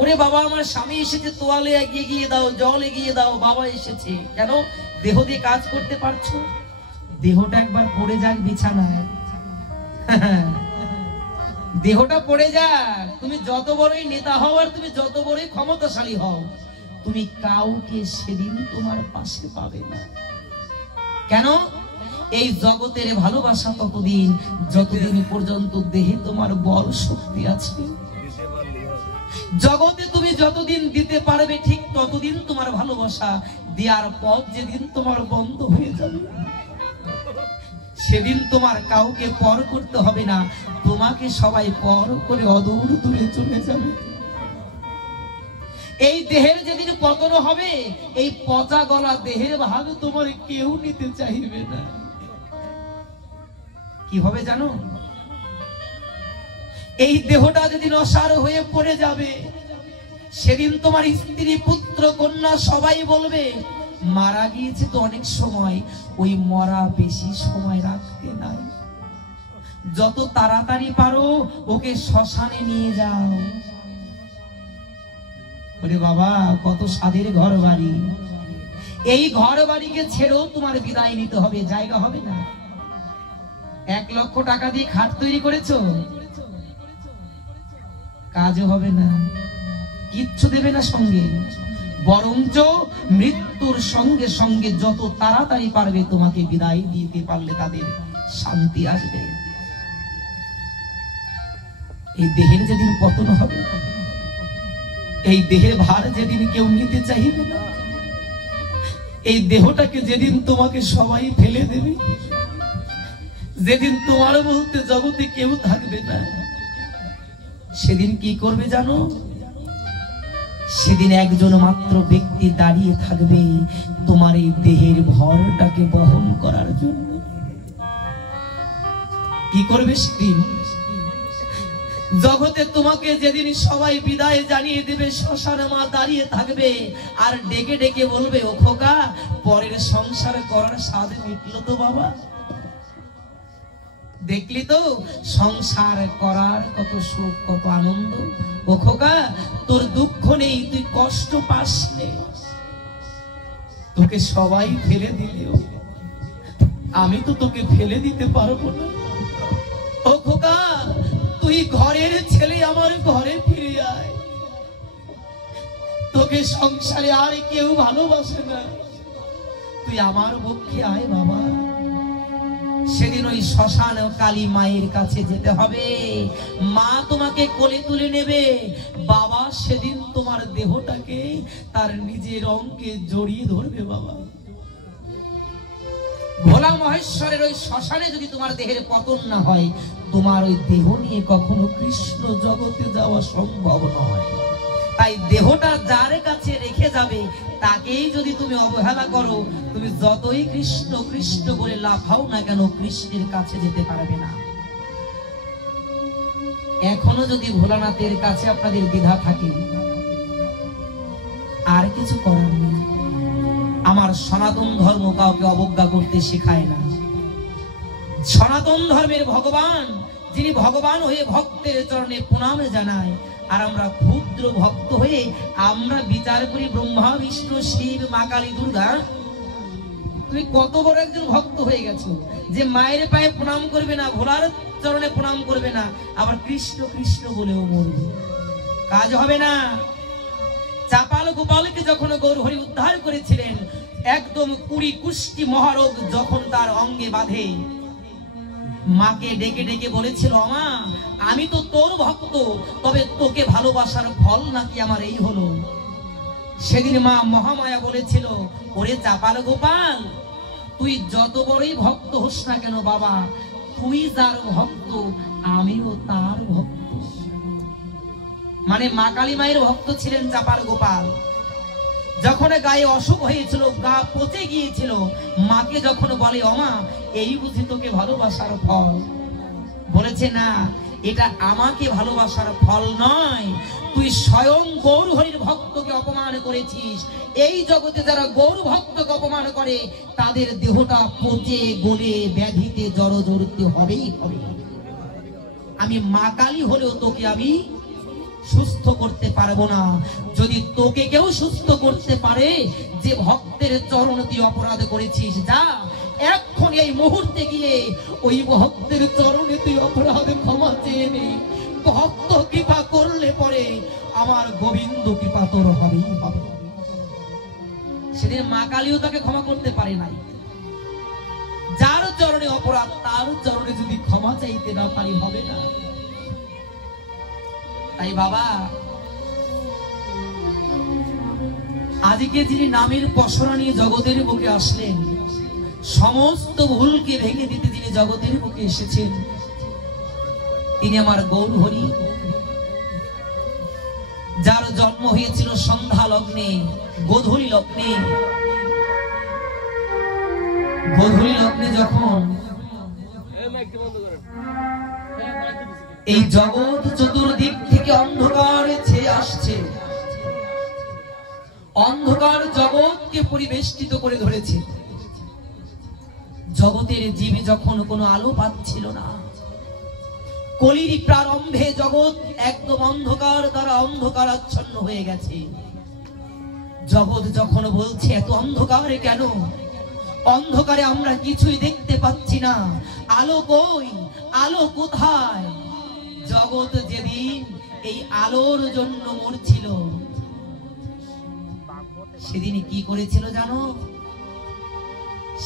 ওরে বাবা আমার স্বামী এসেছে, তোয়ালে এগিয়ে গিয়ে দাও, জল এগিয়ে দাও, বাবা এসেছে। কেন? দেহ দিয়ে কাজ করতে পারছো? দেহটা একবার পড়ে যাক বিছানায়, দেহটা পড়ে যাক, তুমি যত বড়ই নেতা হও আর তুমি যত বড়ই ক্ষমতাশালী হও, তুমি কাউকে সেদিন তোমার পাশে পাবে না। কেন? এই জগতের ভালোবাসা ততদিন যতদিন পর্যন্ত দেহে তোমার বল শক্তি আছে। জগতে তুমি যতদিন দিতে পারবে ঠিক ততদিন তোমার ভালোবাসা, দেওয়ার পথ যেদিন তোমার বন্ধ হয়ে যাবে সেদিন তোমার কাউকে পর করতে হবে না, তোমাকে সবাই পর করে অদূর দূরে চলে যাবে। এই দেহের যেদিন পতন হবে, এই পচা গলা দেহের ভাগ তোমার কেউ নিতে চাইবে না। কি হবে জানো? এই দেহটা যেদিন অসার হয়ে পড়ে যাবে, সেদিন তোমার স্ত্রী পুত্র কন্যা সবাই বলবে মারা গিয়েছে তো অনেক সময়, ওই মরা বেশি সময় রাখতে নাই, যত তাড়াতাড়ি পারো ওকে শ্মশানে নিয়ে যাও। ওরে বাবা, কত স্বাদের ঘর বাড়ি, এই ঘর বাড়িকে ছেড়েও তোমার বিদায় নিতে হবে, জায়গা হবে না। 1 লক্ষ টাকা দিয়ে খাট তৈরি করেছো, কাজও হবে না, কিচ্ছু দেবে না সঙ্গে, বরঞ্চ মৃত্যুর সঙ্গে সঙ্গে যত তাড়াতাড়ি পারবে তোমাকে বিদায় দিতে পারলে তাদের শান্তি আসবে। এই দেহের যেদিন পতন হবে, এই দেহের ভার যেদিন কেউ নিতে চাইবে না, এই দেহটাকে যেদিন তোমাকে সবাই ফেলে দেবে, যেদিন তোমার বলতে জগতে কেউ থাকবে না, সেদিন কি করবে জানো? সেদিন একজন মাত্র ব্যক্তি দাঁড়িয়ে থাকবে তোমার এই দেহের ভরটাকে বহন করার জন্য। কি করবে সেদিন? জগতে তোমাকে যেদিন সবাই বিদায় জানিয়ে দেবে, শ্মশানে মা দাঁড়িয়ে থাকবে আর ডেকে ডেকে বলবে, ও খোকা, পরের সংসার করার স্বাদ মিটলো তো বাবা? দেখলি তো সংসার করার কত সুখ, কত আনন্দ। ও খোকা, তোর দুঃখ নেই, তুই কষ্ট পাস নে, তোকে সবাই ফেলে দিলেও আমি তো তোকে ফেলে দিতে পারবো না। ও খোকা, তুই ঘরের ছেলে, আমার ঘরে ফিরে আয়। তোকে সংসারে আর কেউ ভালোবাসে না, তুই আমার পক্ষে আয় বাবা। সেদিন ওই শ্মশান কালী মায়ের কাছে যেতে হবে, মা তোমাকে কোলে তুলে নেবে, বাবা সেদিন তোমার দেহটাকে তার নিজের অঙ্গে জড়িয়ে ধরবে বাবা। ভোলা মহেশ্বরের ওই শ্মশানে যদি তোমার দেহের পতন না হয়, তোমার ওই দেহ নিয়ে কখনো কৃষ্ণ জগতে যাওয়া সম্ভব নয়। তাই দেহটা যার কাছে রেখে যাবে, তাকেই যদি তুমি অবহেলা করো, তুমি যতই কৃষ্ণ কৃষ্ণ বলে লাফাও না কেন, কৃষ্ণের কাছে যেতে পারবে না। এখনো যদি ভোলানাথের কাছে আপনাদের দ্বিধা থাকে, আর কিছু করার নেই। আমার সনাতন ধর্ম কাউকে অবজ্ঞা করতে শেখায় না। সনাতন ধর্মের ভগবান, যিনি ভগবান হয়ে ভক্তের চরণে প্রণাম জানায়, আর আমরা ক্ষুদ্র ভক্ত হয়ে আমরা বিচার করি ব্রহ্মা বিষ্ণু শিব মা কালী দুর্গা। তুমি কত বড় একজন ভক্ত হয়ে গেছো যে মায়ের পায়ে প্রণাম করবে না, ভোলার চরণে প্রণাম করবে না, আবার কৃষ্ণ কৃষ্ণ বলেও মরবে। কাজ হবে না। চাপাল গোপালকে যখন গৌরহরি উদ্ধার করেছিলেন, একদম 20 কুষ্টি মহারোগ যখন তার অঙ্গে বাঁধে, মাকে ডেকে ডেকে বলেছিল, মা আমি তো তোর ভক্ত, তবে তোকে ভালোবাসার ফল নাকি আমার এই হলো। সেদিন মা মহামায়া বলেছিল, ওরে চাপাল গোপাল, তুই যত বড়ই ভক্ত হোস না কেন বাবা, তুই যার ভক্ত আমিও তার ভক্ত। মানে মা কালী মায়ের ভক্ত ছিলেন চাপাল গোপাল। যখন গায়ে অসুখ হয়েছিল, গা পচে গিয়েছিল, মাকে যখন বলে, অমা এই বুঝি তোকে ভালোবাসার ফল, বলেছে না, এটা আমাকে ভালোবাসার ফল নয়, তুই স্বয়ং গৌর হরির ভক্তকে অপমান করেছিস। এই জগতে যারা গৌর ভক্তকে অপমান করে, তাদের দেহটা পচে গলে ব্যাধিতে জড়জড়িত হবেই হবে। আমি মা কালী হলেও তোকে আমি সুস্থ করতে পারবো না। যদি তোকে কেউ সুস্থ করতে পারে, যে ভক্তের চরণ তুই অপরাধ করেছিস, যা এখন এই মুহূর্তে গিয়ে ওই ভক্তের চরণে তুই অপরাধ ক্ষমা চেয়ে নে। ভক্ত কৃপা করলে পরে আমার গোবিন্দ কৃপা তোর হবেই হবে। সেদিন মা কালীও তাকে ক্ষমা করতে পারে নাই। যার চরণে অপরাধ, তার চরণে যদি ক্ষমা চাইতে না পারি, হবে না। তাই বাবা, আজকে যিনি নামের পসরা নিয়ে জগতের বুকে আসলেন, সমস্ত ভুলকে ভেঙে দিতে যিনি জগতের বুকে এসেছেন, তিনি আমার গৌর হরি, যার জন্ম হয়েছিল সন্ধ্যা লগ্নে, গোধূলি লগ্নে। গোধূলি লগ্নে যখন এই জগৎ চতুর্দিক থেকে অন্ধকার ছেয়ে আসছে, অন্ধকার জগৎকে পরিবেষ্টিত করে ধরেছে, জগতের জীব যখন কোনো আলো পাচ্ছিল না, কলির প্রারম্ভে জগৎ একদম অন্ধকার দ্বারা অন্ধকারাচ্ছন্ন হয়ে গেছে। জগৎ যখন বলছে, এত অন্ধকারে কেন, অন্ধকারে আমরা কিছুই দেখতে পাচ্ছি না, আলো কই, আলো কোথায়? জগৎ যেদিন এই আলোর জন্য মরছিল, সেদিন কি করেছিল জানো?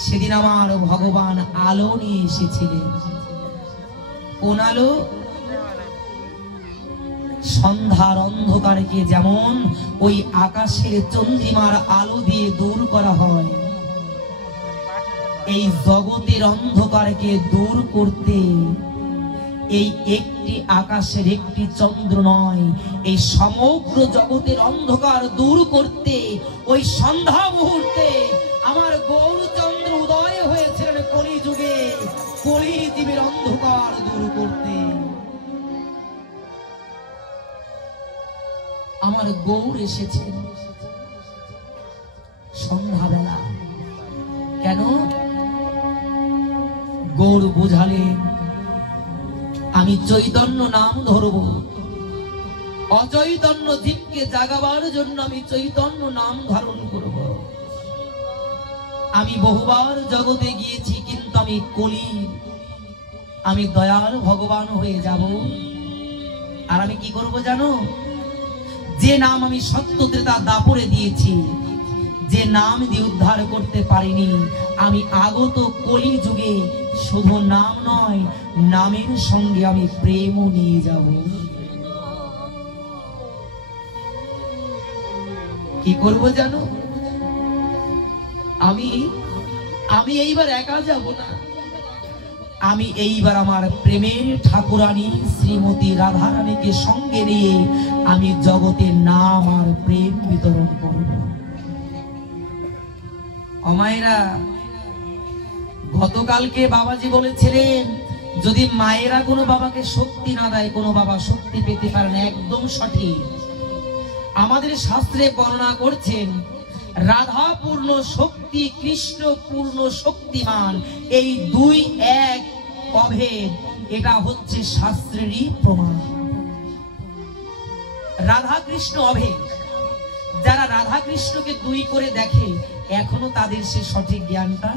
সেদিন আমার ভগবান আলো নিয়ে এসেছিলেন। কোন আলো? সন্ধ্যার অন্ধকারকে যেমন ওই আকাশের চন্দ্রিমার আলো দিয়ে দূর করা হয়, এই জগতের অন্ধকারকে দূর করতে এই একটি আকাশের একটি চন্দ্র নয়, এই সমগ্র জগতের অন্ধকার দূর করতে ওই সন্ধ্যা মুহূর্তে আমার গৌরচন্দ্র উদয় হয়েছিলেন কলি যুগে, কলির জীবের অন্ধকার দূর করতে। আমার গৌর এসেছেন সন্ধ্যাবেলা। কেন? গৌর বুঝালেন, আমি চৈতন্য নাম ধরব, অচৈতন্য জীবকে জাগাবার জন্য আমি চৈতন্য নাম ধারণ করব। আমি বহুবার জগতে গিয়েছি, কিন্তু আমি কলির আমি দয়াল ভগবান হয়ে যাব। আর আমি কি করব জানো? যে নাম আমি সত্য ত্রেতা দাপরে দিয়েছি, যে নাম দিয়ে উদ্ধার করতে পারিনি, আমি আগত কলি যুগে শুধু নাম নয়, নামের সঙ্গে আমি প্রেমও নিয়ে যাব। কি করব জানো? আমি এইবার একা যাব না, আমি এইবার আমার প্রেমের ঠাকুরানী শ্রীমতী রাধারানীকে সঙ্গে নিয়ে আমি জগতের নাম আর প্রেম বিতরণ করব। অমায়েরা, গতকালকে বাবাজি বলেছিলেন যদি মায়েরা কোনো বাবাকে শক্তি না দেয়, কোনো বাবা শক্তি পেতে পারে না। একদম সঠিক। আমাদের শাস্ত্রে বর্ণনা করছেন রাধা পূর্ণ শক্তি, কৃষ্ণ পূর্ণ শক্তিমান, এই দুই এক অভেদ। এটা হচ্ছে শাস্ত্রেরই প্রমাণ। রাধা কৃষ্ণ অভেদ। যারা রাধা কৃষ্ণকে দুই করে দেখে, এখনো তাদের সে সঠিক জ্ঞানটা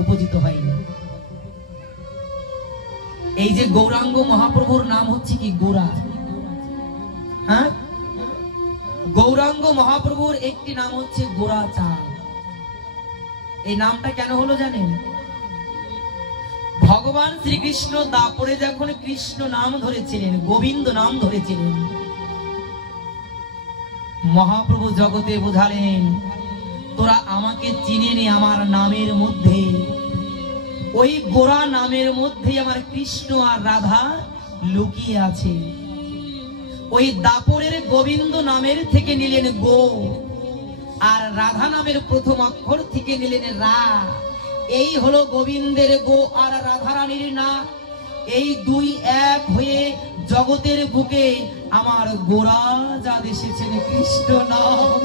উপজিত হয়নি। এই যে গৌরাঙ্গ মহাপ্রভুর নাম হচ্ছে কি? গোরা। হ্যাঁ, গৌরাঙ্গ মহাপ্রভুর একটি নাম হচ্ছে গোরাচাঁদ। এই নামটা কেন হলো জানেন? ভগবান শ্রীকৃষ্ণ দাপরে যখন কৃষ্ণ নাম ধরেছিলেন, গোবিন্দ নাম ধরেছিলেন, মহাপ্রভু জগতে বোঝালেন তোরা আমাকে চিনে নে আমার নামের মধ্যে। ওই গোরা নামের মধ্যে আমার কৃষ্ণ আর রাধা লুকিয়ে আছে। ওই দাপরের গোবিন্দ নামের থেকে নিলেন গো, আর রাধা নামের প্রথম অক্ষর থেকে নিলেন রা। এই হলো গোবিন্দের গো আর রাধারানীর না। এই দুই এক হয়ে জগতের বুকে আমার গোরা যা এসেছেন কৃষ্ণ নাম।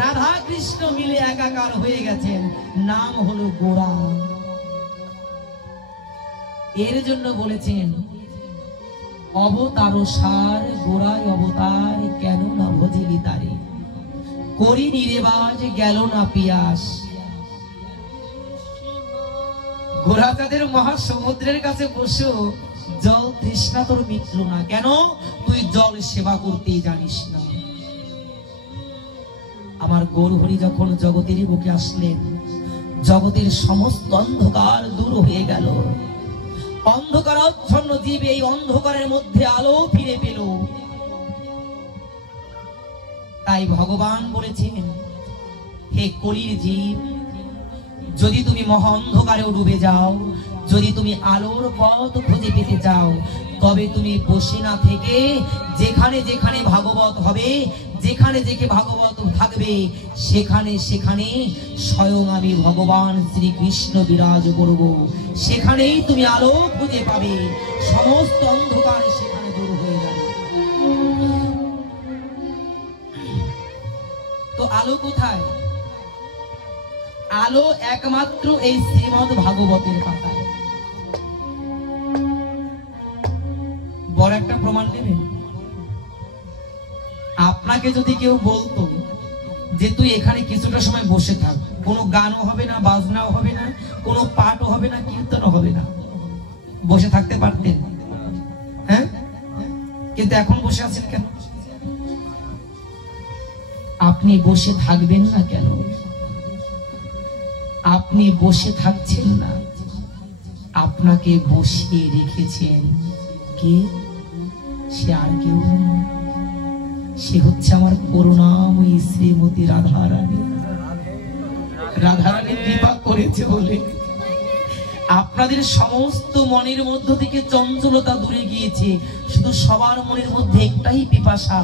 রাধা কৃষ্ণ মিলে একাকার হয়ে গেছেন, নাম হলো গোরা। এর জন্য বলেছেন অবতার সার গোড়ায় অবতার, কেন না ভজিলি তারে, করি নিরেবাজ গেল না পিয়াস। গোরাচাঁদের মহাসমুদ্রের কাছে বসো, জল তৃষ্ণা তোর মিটল না কেন? তুই জল সেবা করতেই জানিস না। আমার গৌরহরি যখন জগতের বুকে আসলেন, জগতের সমস্ত অন্ধকার দূর হয়ে গেল। অন্ধকারাচ্ছন্ন জীব এই অন্ধকারের মধ্যে আলো ফিরে পেল। তাই ভগবান বলেছেন, হে কলির জীব, যদি তুমি মহা অন্ধকারেও ডুবে যাও, যদি তুমি আলোর পথ খুঁজে পেতে চাও, তবে তুমি বসে না থেকে যেখানে যেখানে ভাগবত হবে, যেখানে যেখানে ভাগবত থাকবে, সেখানে সেখানে স্বয়ং আমি ভগবান শ্রীকৃষ্ণ বিরাজ করব। সেখানেই তুমি আলো খুঁজে পাবে, সমস্ত অন্ধকার সেখানে দূর হয়ে যাবে। তো আলো কোথায়? আলো একমাত্র এই শ্রীমদ ভাগবতের পাতায়। বড় একটা প্রমাণ নেবেন। আপনাকে যদি কেউ বলতো যে তুই এখানে কিছুটা সময় বসে থাক, কোনো গানও হবে না, বাজনাও হবে না, কোনো পাঠও হবে না, কীর্তনও হবে না, বসে থাকতে পারতেন? হ্যাঁ, কিন্তু এখন বসে আছেন কেন? আপনি বসে থাকবেন না কেন? আপনি বসে থাকছেন না, আপনাকে বসিয়ে রেখেছেন কে? সে আর কেউ নয়, সে হচ্ছে আমার করুণাময়ী শ্রীমতী রাধারানী। রাধারানী কৃপা করেছে বলে আপনাদের সমস্ত মনের মধ্য থেকে চঞ্চলতা দূরে গিয়েছে। শুধু সবার মনের মধ্যে একটাই পিপাসা,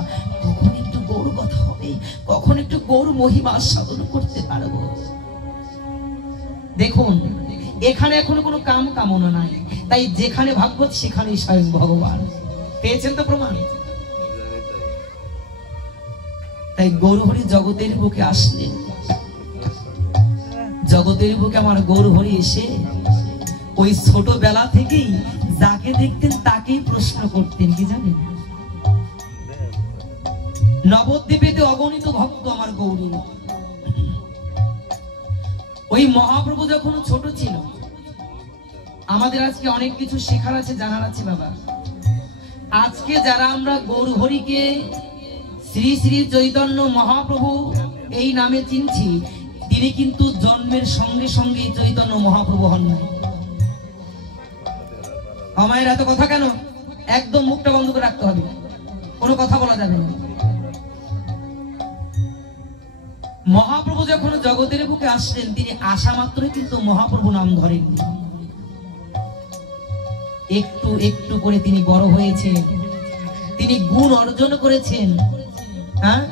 কখন একটু গৌর কথা হবে, কখন একটু গৌর মহিমা সাধন করতে পারবো। দেখুন, এখানে এখনো কোনো কাম কামনা নাই, তাই যেখানে ভাগবত সেখানেই স্বয়ং ভগবান। পেয়েছেন তো প্রমাণ? তাই গৌরহরি জগতের বুকে আসলেন। জগতের বুকে আমার গৌরহরি এসে ওই ছোটবেলা থেকেই যাকে দেখতেন তাকেই প্রশ্ন করতেন। কি জানেন? নবদ্বীপেতে অগণিত ভক্ত আমার গৌরী। ওই মহাপ্রভু যখন ছোট ছিল, আমাদের আজকে অনেক কিছু শেখার আছে, জানার আছে বাবা। আজকে যারা আমরা গৌরহরিকে শ্রী শ্রী চৈতন্য মহাপ্রভু এই নামে চিনছি, তিনি কিন্তু জন্মের সঙ্গে সঙ্গে চৈতন্য মহাপ্রভু হন নাই। আমায়ের এত কথা কেন? একদম মুখটা বন্ধ করে রাখতে হবে, কোনো কথা বলা যাবে না। মহাপ্রভু যখন জগতের বুকে আসলেন, তিনি আসা মাত্রই কিন্তু মহাপ্রভু নাম ধরেননি। একটু একটু করে তিনি বড় হয়েছেন, তিনি গুণ অর্জন করেছেন। হ্যাঁ,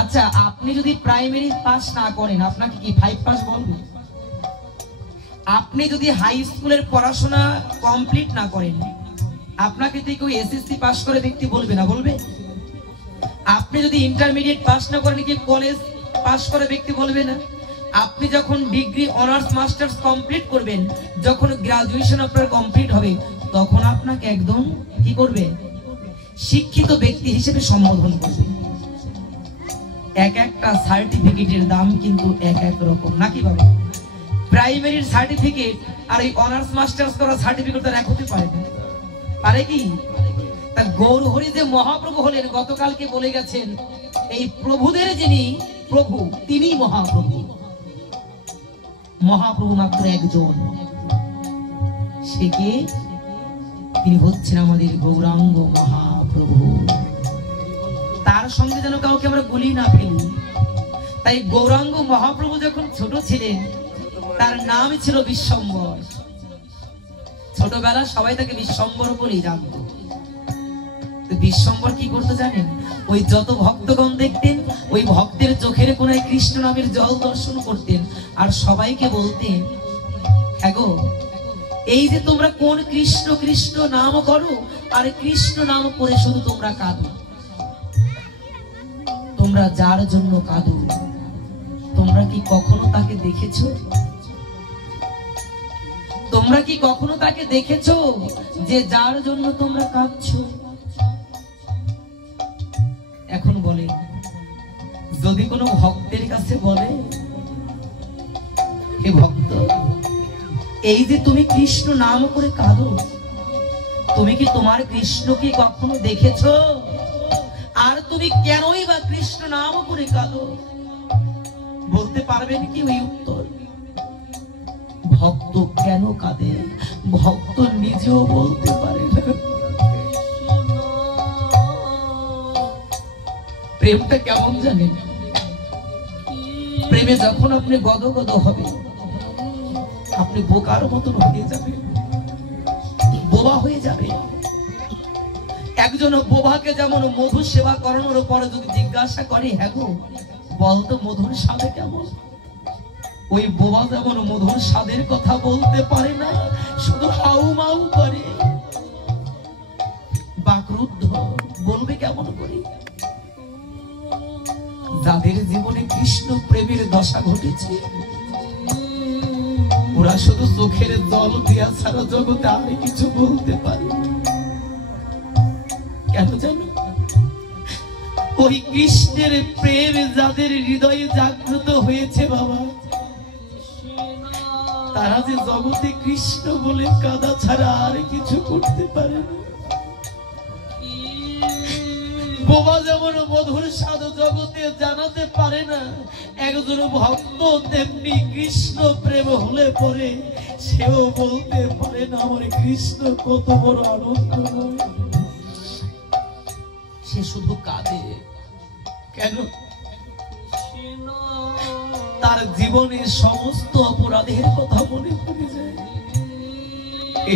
আচ্ছা, আপনি যদি প্রাইমারি পাস না করেন, আপনাকে কি 5 পাস বলবে? আপনি যদি হাই স্কুলের পড়াশোনা কমপ্লিট না করেন, আপনাকে তো কেউ এসএসসি পাস করে ব্যক্তি বলবে না? বলবে। আপনি যদি ইন্টারমিডিয়েট পাস না করেন, কি কলেজ পাস করে ব্যক্তি বলবে না? আপনি যখন ডিগ্রি অনার্স মাস্টার্স কমপ্লিট করবেন, যখন গ্রাজুয়েশন আপনার কমপ্লিট হবে, তখন আপনাকে একদম কি করবে? শিক্ষিত ব্যক্তি হিসেবে সম্বোধন করবে। এক একটা সার্টিফিকেটের দাম কিন্তু এক এক রকম, নাকি বাবা? প্রাইমারির সার্টিফিকেট আর এই অনার্স মাস্টার্স করা সার্টিফিকেট তার এক হতে পারে না, পারে কি? তা গৌরহরি যে মহাপ্রভু হলেন, গতকালকে বলে গেছেন, এই প্রভুদের যিনি প্রভু, তিনি মহাপ্রভু। মহাপ্রভু মাত্র একজন, সে কে? তিনি হচ্ছেন আমাদের গৌরাঙ্গ মহাপ্রভু। তার সঙ্গে যেন কাউকে আমরা গুলি না ফেলি। তাই গৌরাঙ্গ মহাপ্রভু যখন ছোট ছিলেন, তার নাম ছিল বিশ্বম্বর। ছোটবেলা সবাই তাকে বিশ্বম্বর বলেই জানত। বিশ্বম্বর কি করতে জানেন? ওই যত ভক্তগণ দেখতেন, ওই ভক্তের চোখের কোনায় কৃষ্ণ নামের জল দর্শন করতেন, আর সবাইকে বলতেন, হ্যাঁ গো, এই যে তোমরা কোন কৃষ্ণ কৃষ্ণ নাম করো, আর কৃষ্ণ নাম করে শুধু তোমরা কাঁদো, তোমরা যার জন্য কাঁদো, তোমরা কি কখনো তাকে দেখেছো? তোমরা কি কখনো তাকে দেখেছো যে যার জন্য তোমরা কাঁদছো? এখন বলে, যদি কোনো ভক্তের কাছে বলে, হে ভক্ত, এই যে তুমি কৃষ্ণ নাম করে কাঁদো, তুমি কি তোমার কৃষ্ণকে কখনো দেখেছো? আর তুমি কেনই বা কৃষ্ণ নাম করে কাঁদো? বলতে পারবেন কি ওই উত্তর? ভক্ত কেন কাঁদে, ভক্ত নিজেও বলতে পারে না। প্রেমটা কেমন জানেন? প্রেমে যখন আপনি গদগদ হবে, আপনি বোকার মতন হয়ে যাবে, বোবা হয়ে যাবে। একজন বোবাকে যেমন মধু সেবা করানোর পরে যদি জিজ্ঞাসা করে, হ্যাঁ গো বলতো মধুর স্বাদ কেমন, ওই বোবা যেমন মধুর স্বাদের কথা বলতে পারে না, শুধু হাউ মাউ করে, বাকরুদ্ধ, বলবে কেমন করে? যাদের জীবনে কৃষ্ণ প্রেমের দশা ঘটেছে, ওরা শুধু চোখের জল দিয়া ছাড়া জগতে আমি কিছু বলতে পারি। কেন জানো? ওই কৃষ্ণের প্রেম যাদের হৃদয়ে জাগ্রত হয়েছে বাবা, তারা যে জগতে কৃষ্ণ বলে কাঁদা ছাড়া আর কিছু করতে পারে না। বোবা যেমন মধুর স্বাদ জগতে জানাতে পারে না, একজন ভক্ত তেমনি কৃষ্ণ প্রেম হলে পরে সেও বলতে পারে না আমার কৃষ্ণ কত বড় আনন্দ। সে শুধু কাঁদে। কেন? তার জীবনের সমস্ত অপরাধের কথা মনে পড়ে যায়।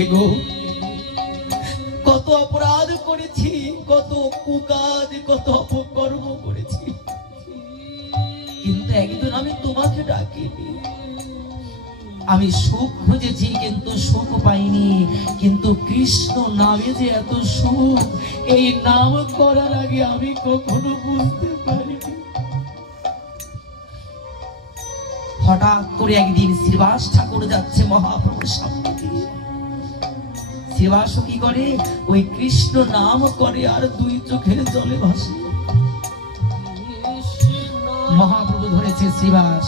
এগো, কত অপরাধ করেছি, কত কুকাজ, কত অপকর্ম করেছি, কিন্তু একদিন আমি তোমাকে ডাকিনি। আমি সুখ খুঁজেছি কিন্তু সুখ পাইনি, কিন্তু কৃষ্ণ নামে যে এত সুখ, এই নাম করার আগে আমি কখনো বুঝতে পারিনি। হঠাৎ করে একদিন শ্রীবাস ঠাকুর যাচ্ছে মহাপ্রভুর সামনে দিয়ে। শ্রীবাস কি করে? ওই কৃষ্ণ নাম করে আর দুই চোখের জলে ভাসে। মহাপ্রভু ধরেছে, শ্রীবাস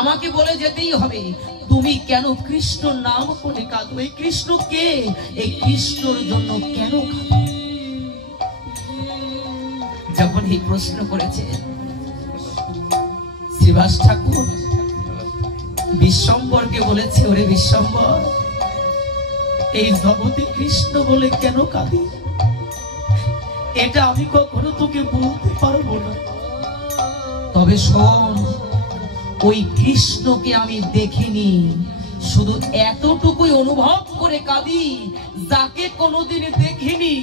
আমাকে বলে যেতেই হবে, তুমি কেন কৃষ্ণ নাম করে কাঁদো? এই কৃষ্ণ কে? এই কৃষ্ণর জন্য কেন কাঁদো? যখন এই প্রশ্ন করেছে শ্রীবাস ঠাকুর বিশ্বম্বরকে বলেছে, ওরে বিশ্বম্বর, এই জগতে কৃষ্ণ বলে কেন কাঁদি? এটা আমি কখনো তোকে বলতে পারবো না। তবে শোন, ওই কৃষ্ণকে আমি দেখিনি, শুধু এতটুকুই অনুভব করে কাঁদি, যাকে কোনোদিন দেখিনি,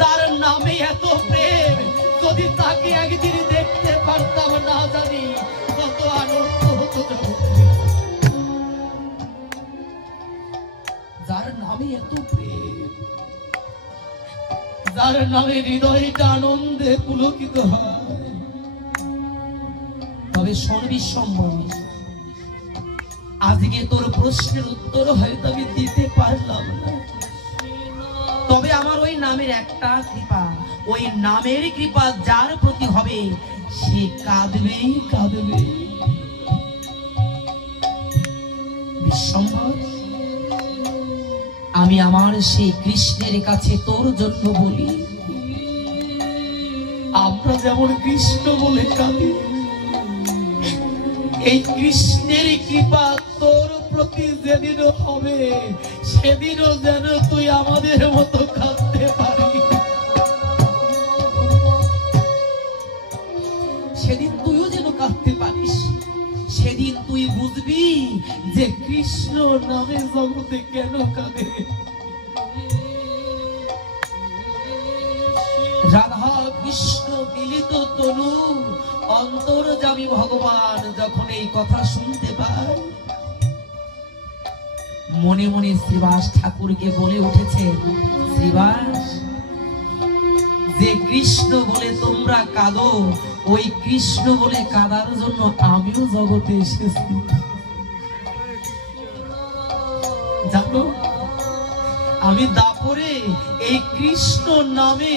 তার নামে এত প্রেম, যদি তাকে একদিন দেখতে পারতাম না জানি কত আনন্দ হতো। যার নামে এত প্রেম, যার নামে হৃদয়টা আনন্দে পুলকিত হয়। তবে শোন বিশ্বম্বর, আজকে তোর প্রশ্নের উত্তর হয়তো আমি দিতে পারলাম না, তবে আমার ওই নামের একটা কৃপা, ওই নামের কৃপা যার প্রতি হবে সে কাঁদবেই কাঁদবে। বিশ্বম্বর, আমি আমার সেই কৃষ্ণের কাছে তোর জন্য বলি, আমরা যেমন কৃষ্ণ বলে কাঁদি, এই কৃষ্ণের কৃপা তোর প্রতি যেদিন হবে সেদিনও যেন তুই আমাদের মতো কাঁদতে পারি। সেদিন তুইও যেন কাঁদতে পারিস, সেদিন তুই বুঝবি যে কৃষ্ণ নামে জগতে কেন কাঁদে। রাধা কৃষ্ণ মিলিত তনু অন্তর্যামী ভগবান যখন এই কথা শুনতে পায়, মনে মনে শ্রীবাস ঠাকুরকে বলে উঠেছে, শ্রীবাস, যে কৃষ্ণ বলে তোমরা কাঁদো, ওই কৃষ্ণ বলে কাঁদার জন্য আমিও জগতে এসেছি। জানো, আমি দাপরে এই কৃষ্ণ নামে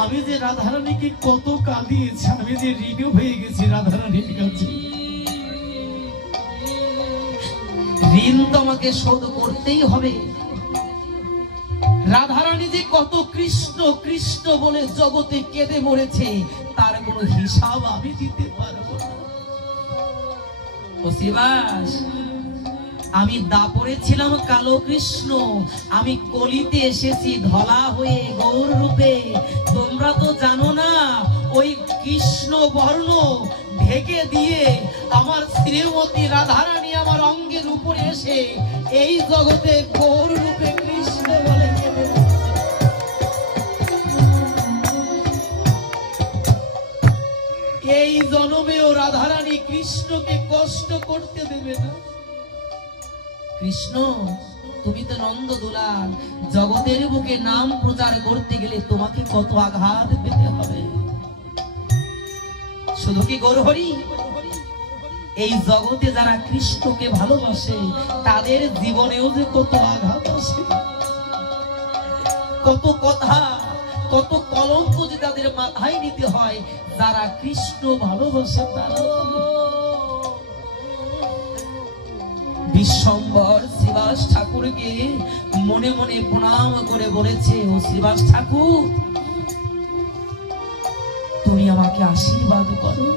আমি যে রাধারানীকে কত কাঁদিয়েছি, আমি যে ঋণী হয়ে গেছি রাধারানীর কাছে। ঋণ তোমাকে শোধ করতেই হবে। রাধারানী যে কত কৃষ্ণ কৃষ্ণ বলে জগতে কেঁদে মরেছে, তার কোনো হিসাব আমি দিতে পারবো না। ও শ্রীবাস, আমি দাপরে ছিলাম কালো কৃষ্ণ, আমি কলিতে এসেছি ধলা হয়ে গৌর রূপে। তোমরা তো জানো না, ওই কৃষ্ণ বর্ণ ঢেকে দিয়ে আমার শ্রীমতী রাধারানী আমার অঙ্গের উপরে এসে এই জগতে গৌর রূপে কৃষ্ণ বলে কেঁদে। এই জন্মেও রাধারানী কৃষ্ণকে কষ্ট করতে দেবে না। কৃষ্ণ, তুমি তো নন্দ দুলাল, জগতের বুকে নাম প্রচার করতে গেলে তোমাকে কত আঘাত পেতে হবে। শুধু কি গৌরহরি, এই জগতে যারা কৃষ্ণকে ভালোবাসে তাদের জীবনেও যে কত আঘাত আসে, কত কথা, কত কলঙ্ক যে তাদের মাথায় নিতে হয়। যারা কৃষ্ণ ভালোবাসে তারা বিশ্বম্বর শ্রীবাস ঠাকুরকে মনে মনে প্রণাম করে বলেছে, ও শ্রীবাস ঠাকুর, তুমি আমাকে আশীর্বাদ করো।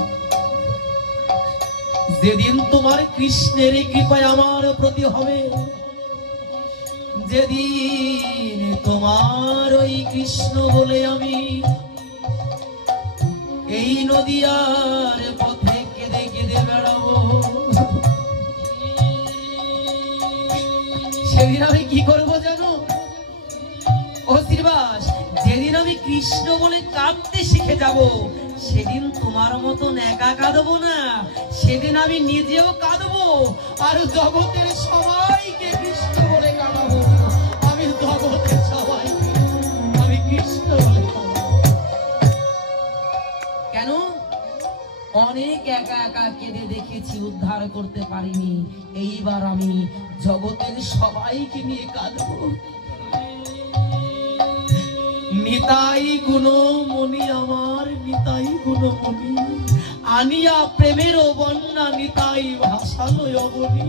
যেদিন তোমার কৃষ্ণের কৃপায় আমার প্রতি হবে, যেদিন তোমার ওই কৃষ্ণ বলে আমি এই নদিয়ার পথে কেঁদে কেঁদে বেড়াবো, সেদিন আমি কি করবো জানো? ও শ্রীবাস, যেদিন আমি কৃষ্ণ বলে কাঁদতে শিখে যাব, সেদিন তোমার মতন একা কাঁদবো না, সেদিন আমি নিজেও কাঁদবো, আর জগতের সবাইকে কৃষ্ণ বলে কাঁদাবো। আমি জগতের সবাইকে আমি কৃষ্ণ বলে কাঁদাবো। কেন? অনেক একা একা কেঁদে দেখেছি, উদ্ধার করতে পারিনি। এইবার আমি জগতের সবাইকে নিয়ে কাঁদবো। নিতাই গুণমণি আমার, নিতাই গুণমণি, আনিয়া প্রেমের বন্যা নিতাই ভাষালো অবনী।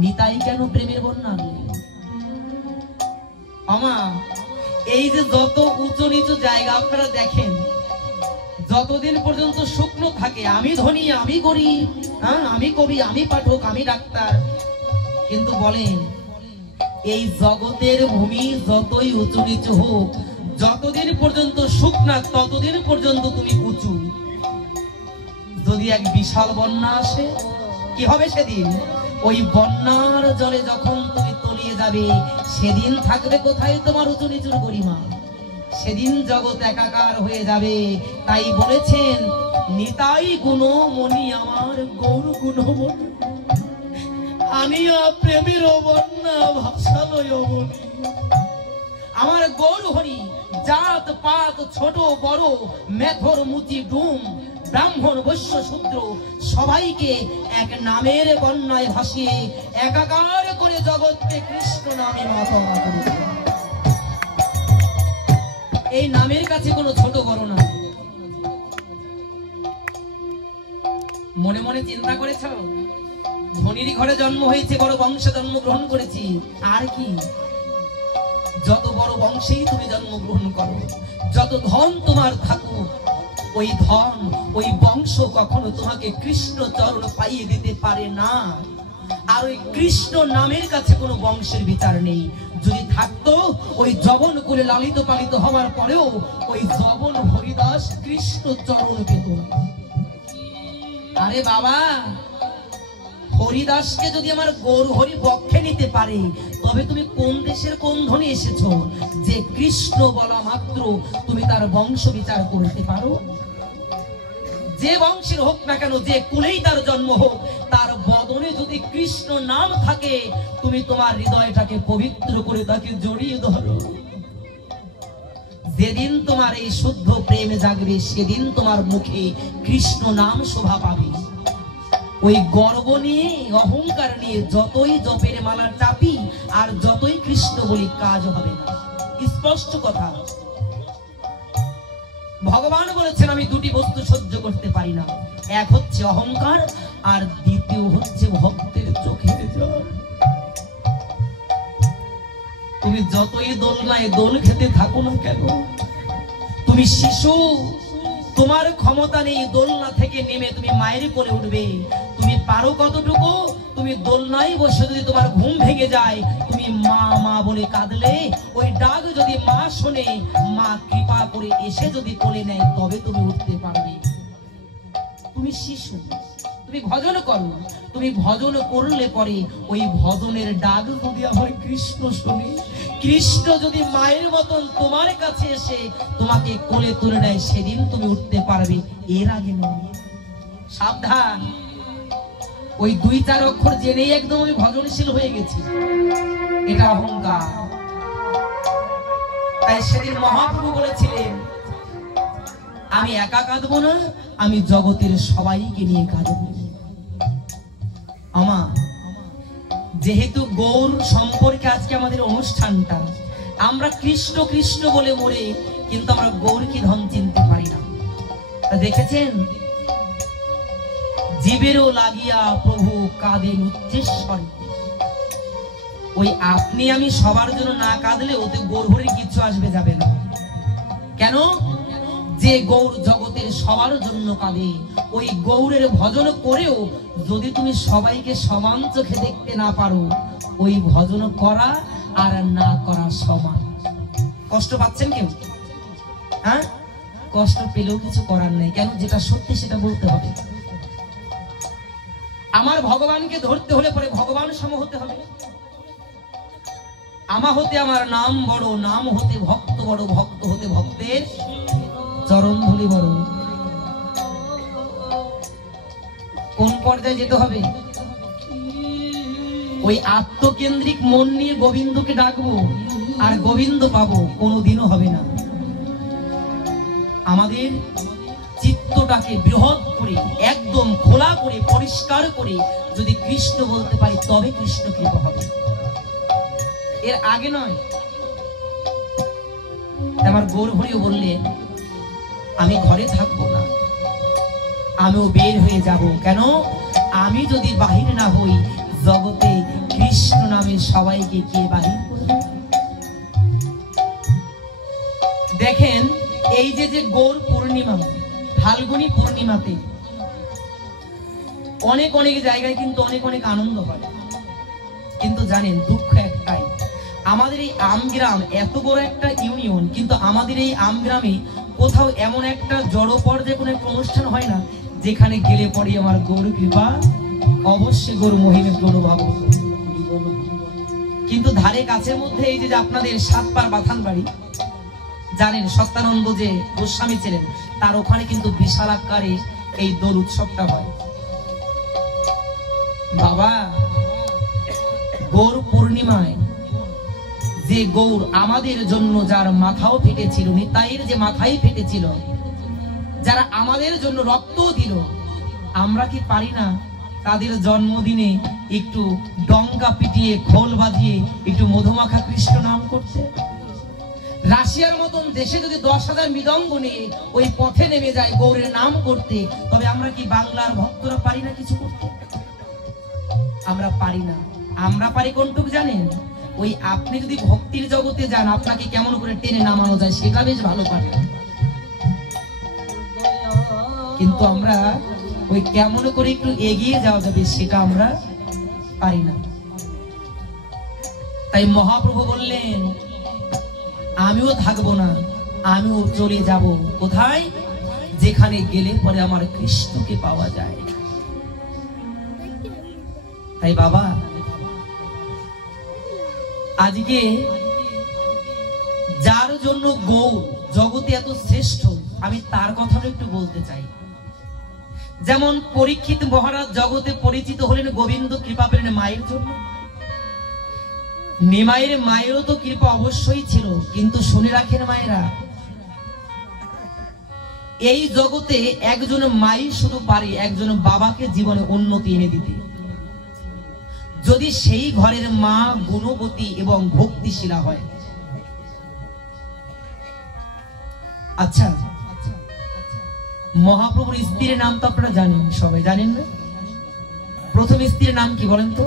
নিতাই কেন প্রেমের বন্যা আনলে? আমা, এই যে যত উঁচু নিচু জায়গা আপনারা দেখেন, যতদিন পর্যন্ত শুকনো থাকে, আমি ধনী, আমি গরিব, আমি কবি, আমি পাঠক, আমি ডাক্তার, কিন্তু বলেন এই জগতের ভূমি যতই উঁচু নিচু হোক, যতদিন পর্যন্ত শুকনা ততদিন পর্যন্ত তুমি উঁচু। যদি এক বিশাল বন্যা আসে, কি হবে সেদিন? ওই বন্যার জলে যখন তুমি তলিয়ে যাবে, সেদিন থাকবে কোথায় তোমার উঁচু নিচুর গরিমা? সেদিন জগৎ একাকার হয়ে যাবে। তাই বলেছেন, নিতাই গুণমণি আমার গৌর গুণমণি, আনিয়া প্রেমের বন্যা ভাসালয় মনি। আমার গৌর হরি জাত পাত ছোট বড়, মেথর মুচি ডুম, ব্রাহ্মণ বৈশ্য শূদ্র সবাইকে এক নামের বন্যায় ভাসিয়ে একাকার করে জগৎকে কৃষ্ণ নামে মাতোয়ারা করেছে। এই নামের কাছে কোনো ছোট বড় না। মনে মনে চিন্তা করেছ, ধনীর ঘরে জন্ম হয়েছে, বড় বংশে জন্মগ্রহণ করেছি, আর কি? যত বড় বংশেই তুমি জন্মগ্রহণ করো, যত ধন তোমার থাকুক, ওই ধন ওই বংশ কখনো তোমাকে কৃষ্ণ চরণ পাইয়ে দিতে পারে না। আর ওই কৃষ্ণ নামের কাছে কোনো বংশের বিচার নেই। যদি থাকতো, ওই যবন কুলে লালিত পালিত হওয়ার পরেও ওই যবন হরিদাস কৃষ্ণ চরণ পেত না। আরে বাবা, হরিদাসকে যদি আমার গৌর হরি বক্ষে নিতে পারে, তবে তুমি কোন দেশের কোন ধনে এসেছো যে কৃষ্ণ বলা মাত্র তুমি তার বংশ বিচার করতে পারো? যে বংশের হোক না কেন, যে কুলেই তার জন্ম হোক, তার বদনে যদি কৃষ্ণ নাম থাকে, তুমি তোমার হৃদয়টাকে পবিত্র করে তাকে জড়িয়ে ধরো। যেদিন তোমার এই শুদ্ধ প্রেম জাগবে, সেদিন তোমার মুখে কৃষ্ণ নাম শোভা পাবে। ওই গর্ব নিয়ে, অহংকার নিয়ে যতই জপের মালা চাপি আর যতই কৃষ্ণ বলি, কাজ হবে না। স্পষ্ট কথা। ভগবান বলেছেন, আমি দুটি বস্তু সহ্য করতে পারি না, এক হচ্ছে অহংকার, আর দ্বিতীয় হচ্ছে ভক্তের চোখের জল। তুমি যতই দোলনায় দোল খেতে থাকো না কেন, তুমি শিশু, তোমার ক্ষমতা নেই দোলনা থেকে নেমে তুমি মায়ের কোলে উঠবে। তুমি পারো কতটুকু? তুমি দোলনায় বসে যদি তোমার ঘুম ভেঙে যায়, তুমি মা মা বলে কাঁদলে, ওই ডাক যদি মা শোনে, মা কৃপা করে এসে যদি কোলে নেয়, তবে তুমি উঠতে পারবে। তুমি শিশু, তুমি ভজন করো। তুমি ভজন করলে পরে ওই ভজনের ডাক যদি আমার কৃষ্ণ শোনে, কৃষ্ণ যদি মায়ের মতন তোমার কাছে এসে তোমাকে কোলে তুলে নেয়, সেদিন তুমি উঠতে পারবে, এর আগে নয়। সাবধান। ওই 2-4 অক্ষর জেনেই একদম আমি ভজনশীল হয়ে গেছি, এটা অহংকার। তাই সেদিন মহাপ্রভু বলেছিলেন, আমি একা কাঁদবো না, আমি জগতের সবাইকে নিয়ে কাঁদবো। আমার যেহেতু গৌর সম্পর্কে আজকে আমাদের অনুষ্ঠানটা, আমরা কৃষ্ণ কৃষ্ণ বলে মরে, কিন্তু আমরা গৌর কি ধন চিনতে পারি না। দেখেছেন, জীবেরও লাগিয়া প্রভু কাঁদেন উচ্চেশ্বরে। ওই আপনি আমি সবার জন্য না কাঁদলে ওতে গৌর হরির কিছু আসবে যাবে না। কেন? যে গৌর জগতের সবার জন্য কাঁদে, ওই গৌরের ভজন করেও যদি তুমি সবাইকে সমান চোখে দেখতে না পারো, ওই ভজন করা আর না করা সমান। কষ্ট পাচ্ছেন কেউ? হ্যাঁ, কষ্ট পেলেও কিছু করার নেই। কেন? যেটা সত্যি সেটা বলতে হবে। আমার ভগবানকে ধরতে হলে পরে ভগবান সম হতে হবে। আমা হতে আমার নাম বড়, নাম হতে ভক্ত বড়, ভক্ত হতে ভক্তের চরণ ধুলি বড়। কোন পর্যায়ে যেতে হবে? ওই আত্মকেন্দ্রিক মন নিয়ে গোবিন্দকে ডাকবো আর গোবিন্দ পাবো, কোনোদিনও হবে না। আমাদের চিত্তটাকে বৃহৎ করে, একদম খোলা করে, পরিষ্কার করে যদি কৃষ্ণ বলতে পারি, তবে কৃষ্ণ কৃপা হবে, এর আগে নয়। আমার গৌর হরিও বললেন, আমি ঘরে থাকবো না, আমিও বের হয়ে যাব। কেন? আমি যদি বাহির না হই, জগতে কৃষ্ণ নামে সবাইকে কে বাহির করে? দেখেন এই যে গৌর পূর্ণিমা, ফাল্গুনী পূর্ণিমাতে অনেক অনেক জায়গায় কিন্তু অনেক অনেক আনন্দ হয়, কিন্তু জানেন দুঃখ একটাই, আমাদের এই আমগ্রাম এত বড় একটা ইউনিয়ন, কিন্তু আমাদের এই আমগ্রামে কোথাও এমন একটা জড় পর্যায়ে কোনো একটা অনুষ্ঠান হয় না যেখানে গেলে পরে আমার গৌর কৃপা অবশ্যই গৌর মহিমে অনুভব। কিন্তু ধারে কাছের মধ্যে এই যে আপনাদের সাতপার বাথান বাড়ি, জানেন সত্যানন্দ যে গোস্বামী ছিলেন, তার ওখানে কিন্তু বিশাল আকারে এই দোল উৎসবটা হয়। বাবা, গৌর পূর্ণিমায় যে গৌর আমাদের জন্য যার মাথাও ফেটেছিল, নিতাইয়ের যে মাথাই ফেটেছিল, যারা আমাদের জন্য রক্ত দিল, আমরা কি পারি না তাদের জন্মদিনে একটু ডঙ্কা পিটিয়ে খোল বাজিয়ে একটু মধুমাখা কৃষ্ণ নাম করতে? রাশিয়ার মতন দেশে যদি 10,000 মৃদঙ্গ নিয়ে ওই পথে নেমে যায় গৌরের নাম করতে, তবে আমরা কি বাংলার ভক্তরা পারি না কিছু করতে? আমরা পারি না। আমরা পারি কোনটুক জানেন? ওই আপনি যদি ভক্তির জগতে যান, আপনাকে কেমন করে টেনে নামানো যায় সেটা বেশ ভালো পারেন, কিন্তু আমরা ওই কেমন করে একটু এগিয়ে যাওয়া যাবে সেটা আমরা পারি না। তাই মহাপ্রভু বললেন, আমিও থাকবো না, আমিও চলে যাব কোথায়? যেখানে গেলে পরে আমার কৃষ্ণকে পাওয়া যায়। তাই বাবা, আজকে যার জন্য গৌর জগতে এত শ্রেষ্ঠ, আমি তার কথাটা একটু বলতে চাই। যেমন পরীক্ষিত মহারাজ জগতে পরিচিত হলেন গোবিন্দ কৃপা পেলেন মায়ের জন্য। নিমাইয়ের মায়েরও তো কৃপা অবশ্যই ছিল, কিন্তু শুনে রাখেন মায়েরা, এই জগতে একজন মাই শুধু পারে একজন বাবাকে জীবনে উন্নতি এনে দিতে, যদি সেই ঘরের মা গুণবতী এবং ভক্তিশীলা হয়। আচ্ছা, মহাপ্রভুর স্ত্রীর নাম তো আপনারা জানেন, সবাই জানেন না? প্রথম স্ত্রীর নাম কি বলেন তো?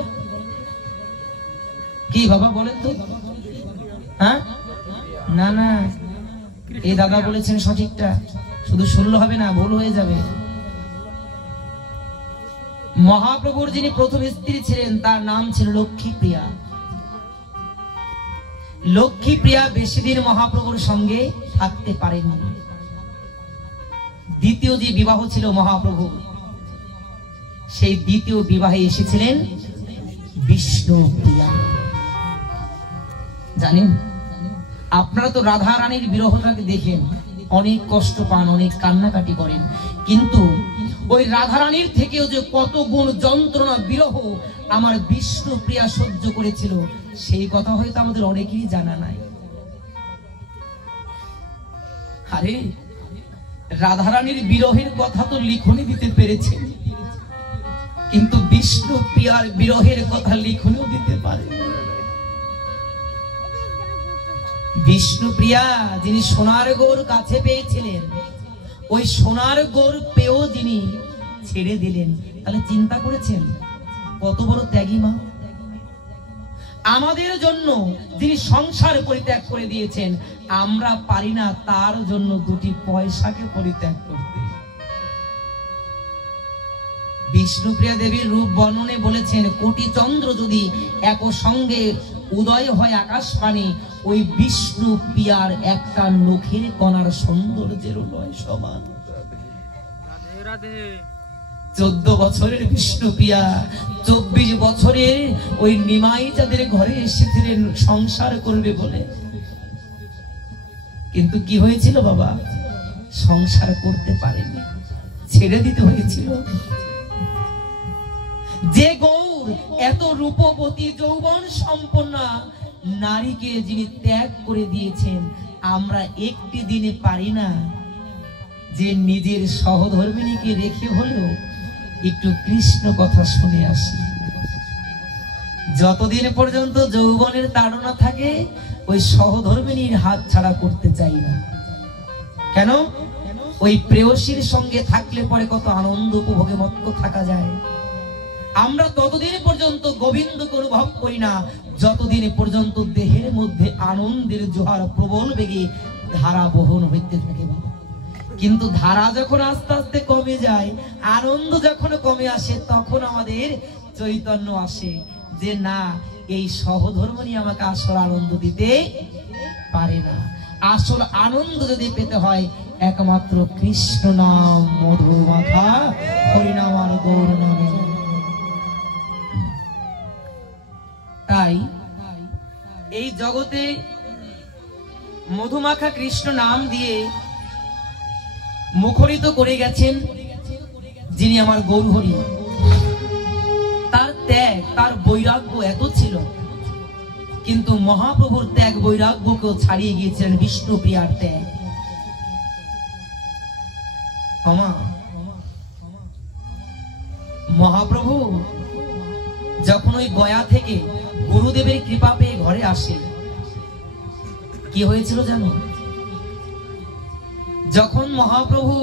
কি বাবা বলেন তো? হ্যাঁ, না না, এই দাদা বলেছেন সঠিকটা, শুধু শুনলে হবে না, ভুল হয়ে যাবে। মহাপ্রভুর যিনি প্রথম স্ত্রী ছিলেন তার নাম ছিল লক্ষ্মীপ্রিয়া। লক্ষ্মীপ্রিয়া বেশি দিন মহাপ্রভুর সঙ্গে থাকতে পারেননি। দ্বিতীয় যে বিবাহ ছিল মহাপ্রভু, সেই দ্বিতীয় বিবাহে এসেছিলেন বিষ্ণুপ্রিয়া। জানেন, আপনারা তো রাধা রানীর বিরহটাকে দেখেন, অনেক কষ্ট পান, অনেক কান্নাকাটি করেন, কিন্তু ওই রাধা রানীর থেকেও যে কত গুণ যন্ত্রণা বিরহ আমার বিষ্ণুপ্রিয়া সহ্য করেছিল, সেই কথা হয়তো আমাদের অনেকেরই জানা নাই। আরে রাধা রানীর বিরহের কথা তো লিখনে দিতে পেরেছে, কিন্তু বিষ্ণুপ্রিয়ার বিরহের কথা লিখনেও দিতে পারে। বিষ্ণুপ্রিয়া যিনি সোনার গৌর কাছে পেয়েছিলেন, ওই সোনার গৌর পেয়েও যিনি ছেড়ে দিলেন, তাহলে চিন্তা করেছেন কত বড় ত্যাগী মা। আমাদের জন্য যিনি সংসার পরিত্যাগ করে দিয়েছেন, আমরা পারি না তার জন্য দুটি পয়সাকে পরিত্যাগ করতে। বিষ্ণুপ্রিয়া দেবীর রূপ বর্ণনে বলেছেন, কোটি চন্দ্র যদি এক সঙ্গে উদয় হয় আকাশ পানে, ওই বিষ্ণুপ্রিয়ার একটা নখের কণার সৌন্দর্যের নয় সমান। 14 বছরের বিষ্ণুপ্রিয়া 24 বছরের ওই নিমাই যাদের ঘরে এসেছিলেন সংসার করবে বলে, কিন্তু কি হয়েছিল বাবা? সংসার করতে পারেনি, ছেড়ে দিতে হয়েছিল। যে গৌর এত রূপবতী যৌবন সম্পন্না নারীকে যিনি ত্যাগ করে দিয়েছেন, আমরা একটি দিনে পারি না যে নিজের সহধর্মিণীকে রেখে হলেও একটু কৃষ্ণ কথা শুনে আসি। যতদিন পর্যন্ত যৌবনের তাড়না থাকে, ওই সহধর্মিণীর হাত ছাড়া করতে চাই না। কেন? ওই প্রেয়সীর সঙ্গে থাকলে পরে কত আনন্দ উপভোগে মত্ত থাকা যায়। আমরা ততদিন পর্যন্ত গোবিন্দকে অনুভব করি না যতদিন পর্যন্ত দেহের মধ্যে আনন্দের জোয়ার প্রবল বেগে ধারা বহন হইতে থাকে বাবা। কিন্তু ধারা যখন আস্তে আস্তে কমে যায়, আনন্দ যখন কমে আসে, তখন আমাদের চৈতন্য আসে যে না, এই সহধর্ম নিয়ে আমাকে আসল আনন্দ দিতে পারে না। আসল আনন্দ যদি পেতে হয় একমাত্র কৃষ্ণ নাম মধু মাখা হরিনাম আর গৌর নামে। তাই এই জগতে মধুমাখা কৃষ্ণ নাম দিয়ে মুখরিত করে গেছেন যিনি আমার গৌরহরি। তার ত্যাগ, তার বৈরাগ্য এত ছিল, কিন্তু মহাপ্রভুর ত্যাগ বৈরাগ্যকেও ছাড়িয়ে গিয়েছিলেন বিষ্ণুপ্রিয়ার ত্যাগ। মহাপ্রভু যখন ওই গয়া থেকে গুরুদেবের কৃপা পেয়ে ঘরে আসে, কি হয়েছিল জানো? যখন মহাপ্রভু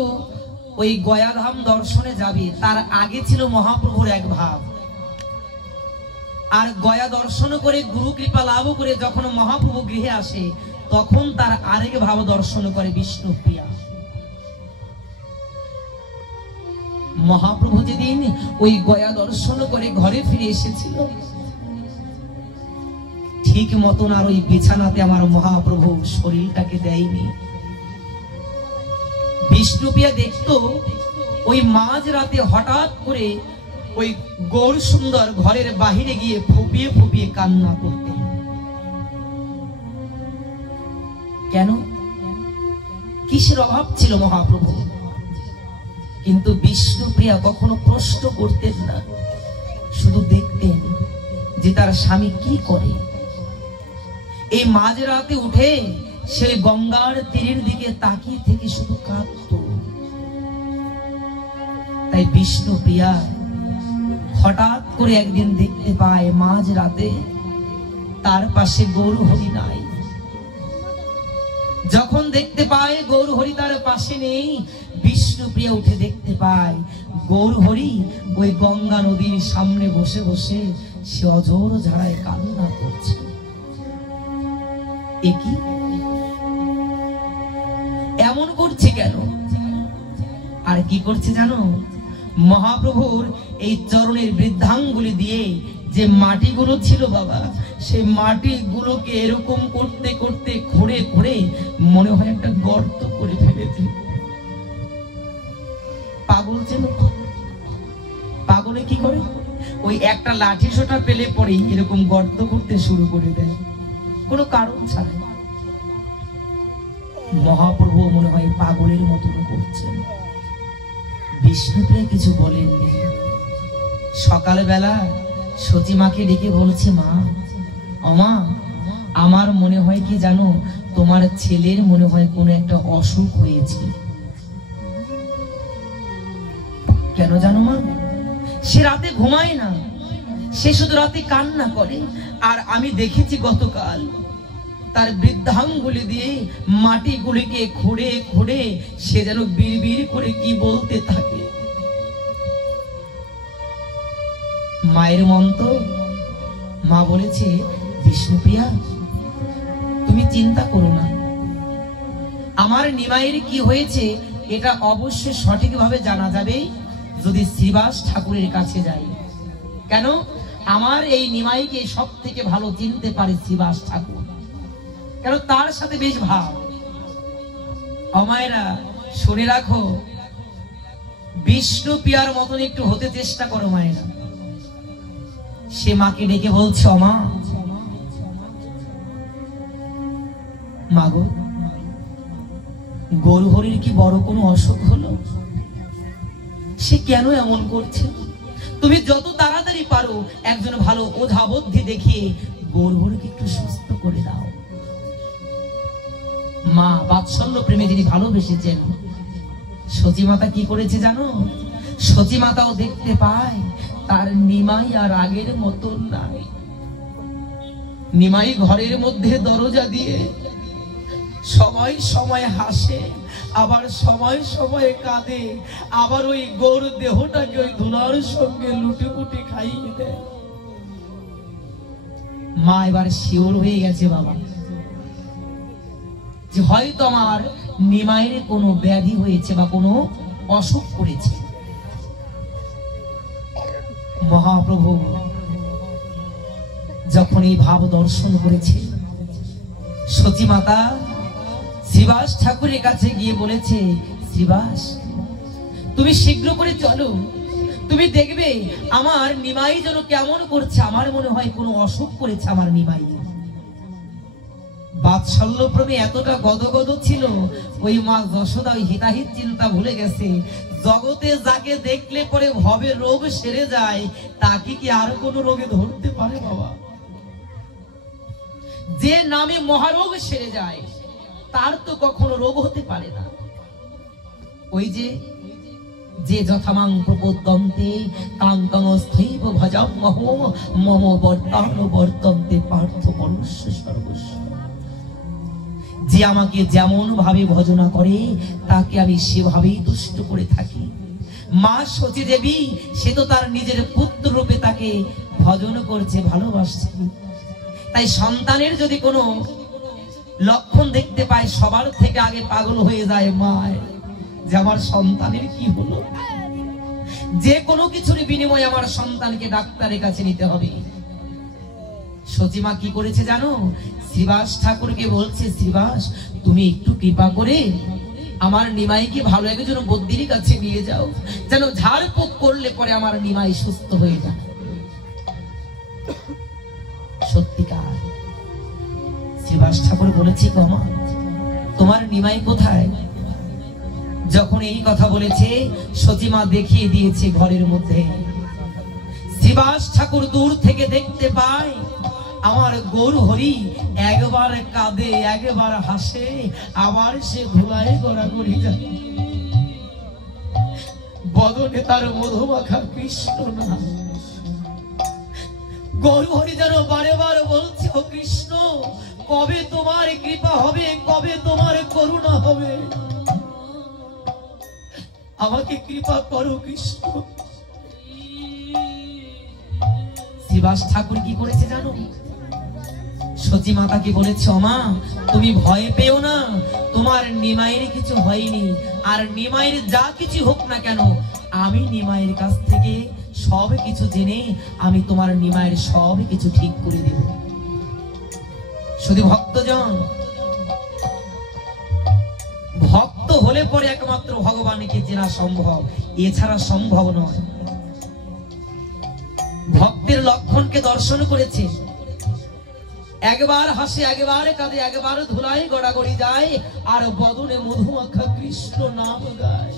ওই গয়াধাম দর্শনে যাবে, তার আগে ছিল মহাপ্রভুর এক ভাব, আর গয়া দর্শন করে গুরু কৃপা লাভ করে যখন মহাপ্রভু গৃহে আসে, তখন তার আরেক ভাব দর্শন করে বিষ্ণুপ্রিয়া। মহাপ্রভু যেদিন ওই গয়া দর্শন করে ঘরে ফিরে এসেছিল, ঠিক মতন আর ওই বিছানাতে আমার মহাপ্রভু শরীরটাকে দেয়নি। বিষ্ণুপ্রিয়া দেখতো ওই মাঝ রাতে হঠাৎ করে ওই গৌর সুন্দর ঘরের বাহিরে গিয়ে ফুপিয়ে ফুপিয়ে কান্না করতেন। কেন? কিসের অভাব ছিল মহাপ্রভু? কিন্তু বিষ্ণুপ্রিয়া কখনো প্রশ্ন করতেন না, শুধু দেখতেন যে তার স্বামী কি করে। এই মাঝরাতে উঠে সেই গঙ্গার তীরের দিকে তাকিয়ে থেকে শুধু কাঁদত। তাই বিষ্ণুপ্রিয়া হঠাৎ করে একদিন দেখতে পায় মাঝরাতে তার পাশে গৌরহরি নাই। যখন দেখতে পায় গৌরহরি তার পাশে নেই, বিষ্ণুপ্রিয়া উঠে দেখতে পায় গৌরহরি ওই গঙ্গা নদীর সামনে বসে বসে সে অঝোর ঝাড়ায় কান্না করছে। একই এমন করছে কেন? আর কি করছে জানো? মহাপ্রভুর এই চরণের বৃদ্ধাঙ্গুলি দিয়ে যে মাটিগুলো ছিল বাবা, সেই মাটিগুলোকে এরকম করতে করতে খুঁড়ে খুঁড়ে মনে হয় একটা গর্ত করে ফেলেছে। পাগল ছিল। পাগলে কি করে? ওই একটা লাঠি সোটা পেলে পরে এরকম গর্ত করতে শুরু করে দেয়, কোনো কারণ ছাড়াই। মহাপ্রভু মনে হয় পাগলের মতন করছেন। বিষ্ণুপ্রিয়া কিছু বলেননি। সকালবেলা সতীমাকে ডেকে বলছে, মা, অমা, আমার মনে হয় কি জানো, তোমার ছেলের মনে হয় কোনো একটা অসুখ হয়েছে। কেন জানো মা? সে রাতে ঘুমায় না, সে শুধু রাতে কান্না করে। আর আমি দেখেছি গতকাল তার বৃদ্ধাঙ্গুলি দিয়ে মাটিগুলিকে খুঁড়ে খুঁড়ে সে যেন বিড়বিড় করে কি বলতে থাকে। মায়ের মন্ত্র। মা বলেছে, বিষ্ণুপ্রিয়া তুমি চিন্তা করো না, আমার নিমাইয়ের কি হয়েছে এটা অবশ্যই সঠিকভাবে জানা যাবে যদি শ্রীবাস ঠাকুরের কাছে যাই। কেন? আমার এই নিমাইকে সব থেকে ভালো চিনতে পারে শ্রীবাস ঠাকুর, কেন তার সাথে বেশ ভাব। অমায়েরা শুনে রাখো, বিষ্ণুপ্রিয়ার মতন একটু হতে চেষ্টা করো মায়েরা। সে মাকে ডেকে বলছে, অমা, মাগো, গৌরহরির কি বড় কোনো অসুখ হলো? সে কেন এমন করছে? তুমি যত তাড়াতাড়ি পারো একজন ভালো ওঝা বুদ্ধি দেখিয়ে গৌরহরিকে একটু সুস্থ করে দাও। মা বাৎসল্য প্রেমে যিনি ভালোবেসেছেন, সতীমাতা কি করেছে জানো? সতীমাতাও দেখতে পায় তার নিমাই আর আগের মতন নাই। নিমাই ঘরের মধ্যে দরজা দিয়ে সময় সময় হাসে আবার সময় সময়ে কাঁদে, আবার ওই গৌর দেহটাকে ওই ধুলার সঙ্গে লুটে পুটে খাইয়ে দেয়। মা এবার শিওর হয়ে গেছে বাবা যে হয়তো আমার নিমাইয়ের কোনো ব্যাধি হয়েছে বা কোনো অসুখ করেছে। মহাপ্রভু যখন এই ভাব দর্শন করেছে, সতী মাতা শ্রীবাস ঠাকুরের কাছে গিয়ে বলেছে, শ্রীবাস তুমি শীঘ্র করে চলো, তুমি দেখবে আমার নিমাই যেন কেমন করছে, আমার মনে হয় কোনো অসুখ করেছে আমার নিমাই। বাৎসল্যপ্রেমে এতটা গদগদ ছিল, ওই মা যশোদা ওই হিতাহিত চিন্তা ভুলে গেছে। জগতে যাকে দেখলে পরে ভবে রোগ সেরে যায়, তাকে কি আর কোনো রোগে ধরতে পারে বাবা? যে নামে মহারোগ সেরে যায় তার তো কখনো রোগ হতে পারে না। ওই যে যথামাং প্রপদ্যন্তে কাঙ্কাং স্থৈব ভজাম মম বর্তান বর্তন্তে পার্থ মনুষ্য সর্বস্ব। যে আমাকে যেমন ভাবে ভজনা করে তাকে আমি সেভাবেই তুষ্ট করে থাকি। মা সতী দেবী সে তো তার নিজের পুত্র রূপে তাকে ভজন করছে, ভালোবাসছে। তাই সন্তানের যদি কোনো লক্ষণ দেখতে পায়, সবার থেকে আগে পাগল হয়ে যায় মা, যে আমার সন্তানের কি হলো। যে কোনো কিছুর বিনিময়ে আমার সন্তানকে ডাক্তারের কাছে নিতে হবে। সতীমা কি করেছে জানো? শ্রীবাস ঠাকুরকে বলছে, শ্রীবাস তুমি একটু কৃপা করে আমার নিমাইকে ভালো একজন বদ্যির কাছে নিয়ে যাও, যেন ঝাড়ফুঁক করলে পরে আমার নিমাই সুস্থ হয়ে যায়। সত্যিকার শ্রীবাস ঠাকুর বলেছে, কমা তোমার নিমাই কোথায়? যখন এই কথা বলেছে, সতীমা দেখিয়ে দিয়েছে ঘরের মধ্যে। শ্রীবাস ঠাকুর দূর থেকে দেখতে পায় আমার গৌর হরি একবার কাঁদে, একবার হাসে, আবার সে ধুলায় গড়াগড়ি যায়। বদনে তার মধুমাখা কৃষ্ণ নাম। গৌর হরি যেন বারে বার বলছে, ও কৃষ্ণ কবে তোমার কৃপা হবে, কবে তোমার করুণা হবে, আমাকে কৃপা করো কৃষ্ণ। শ্রীবাস ঠাকুর কি করেছে জানো? সতী মাতাকে বলেছে, মা তুমি ভয় পেও না, তোমার নিমাইয়ের কিছু হয়নি। আর নিমাইয়ের যা কিছু হোক না কেন, আমি নিমাইয়ের কাছ থেকে সব কিছু জেনে আমি তোমার নিমাইয়ের সব কিছু ঠিক করে দেব। শুধু ভক্তজন, ভক্ত হলে পরে একমাত্র ভগবানকে চেনা সম্ভব, এছাড়া সম্ভব নয়। ভক্তের লক্ষণকে দর্শন করেছে, একবার হাসে, একবার কাঁদে, একবার ধুলায় গড়াগড়ি যায়, আর বদনে মধুমাখা কৃষ্ণ নাম গায়।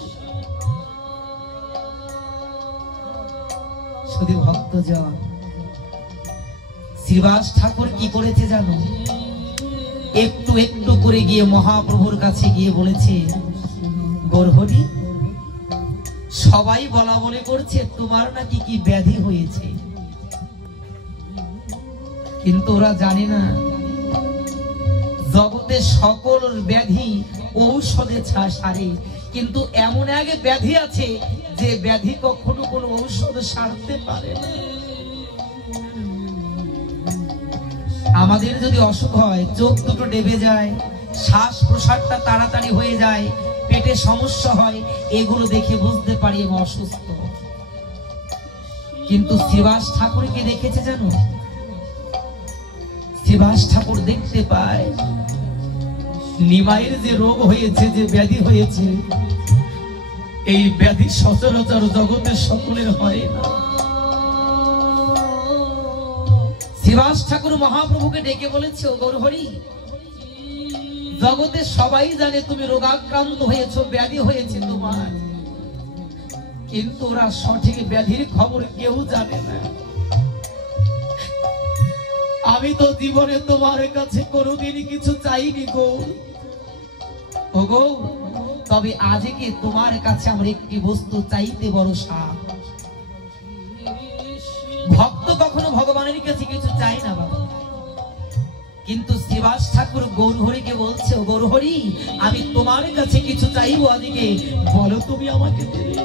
শুধু ভক্তজন, শ্রীবাস ঠাকুর কি করেছে জানো? একটু একটু করে গিয়ে মহাপ্রভুর কাছে গিয়ে বলেছে, গৌরহরি সবাই বলা বলে করছে তোমার নাকি কি ব্যাধি হয়েছে, কিন্তু ওরা জানে না জগতে সকল ব্যাধি ঔষধে সারে, কিন্তু এমন এক ব্যাধি আছে যে ব্যাধি কখনো কোনো ঔষধ সারতে পারে না। আমাদের যদি অসুখ হয়, চোখ দুটো ডেবে যায়, শ্বাস প্রশ্বাসটা তাড়াতাড়ি হয়ে যায়, পেটে সমস্যা হয়, এগুলো দেখে বুঝতে পারি আমি অসুস্থ। কিন্তু শ্রীবাস ঠাকুরকে দেখেছে জানো? শ্রীবাস ঠাকুর দেখতে পায় নিমাইয়ের যে রোগ হয়েছে, যে ব্যাধি হয়েছে, এই ব্যাধি সচরাচর জগতের সকলের হয় না। শ্রীবাস ঠাকুর মহাপ্রভুকে ডেকে বলেছে, ও গৌরহরি জগতে সবাই জানে তুমি রোগাক্রান্ত হয়েছো, ব্যাধি হয়েছে তোমার, কিন্তু ওরা সঠিক ব্যাধির খবর কেউ জানে না। আমি তো জীবনে তোমার কাছে কোনোদিন কিছু চাইনি গৌর, ও গৌর, তবে আজকে তোমার কাছে আমার একটি বস্তু চাইতে বড় সাপ। ভক্ত কখনো ভগবানের কাছে কিছু চাই না বাবা, কিন্তু শ্রীবাস ঠাকুর গৌরহরিকে বলছে, ও গৌরহরি, আমি তোমার কাছে কিছু চাইবো, আজকে বলো তুমি আমাকে দেবে।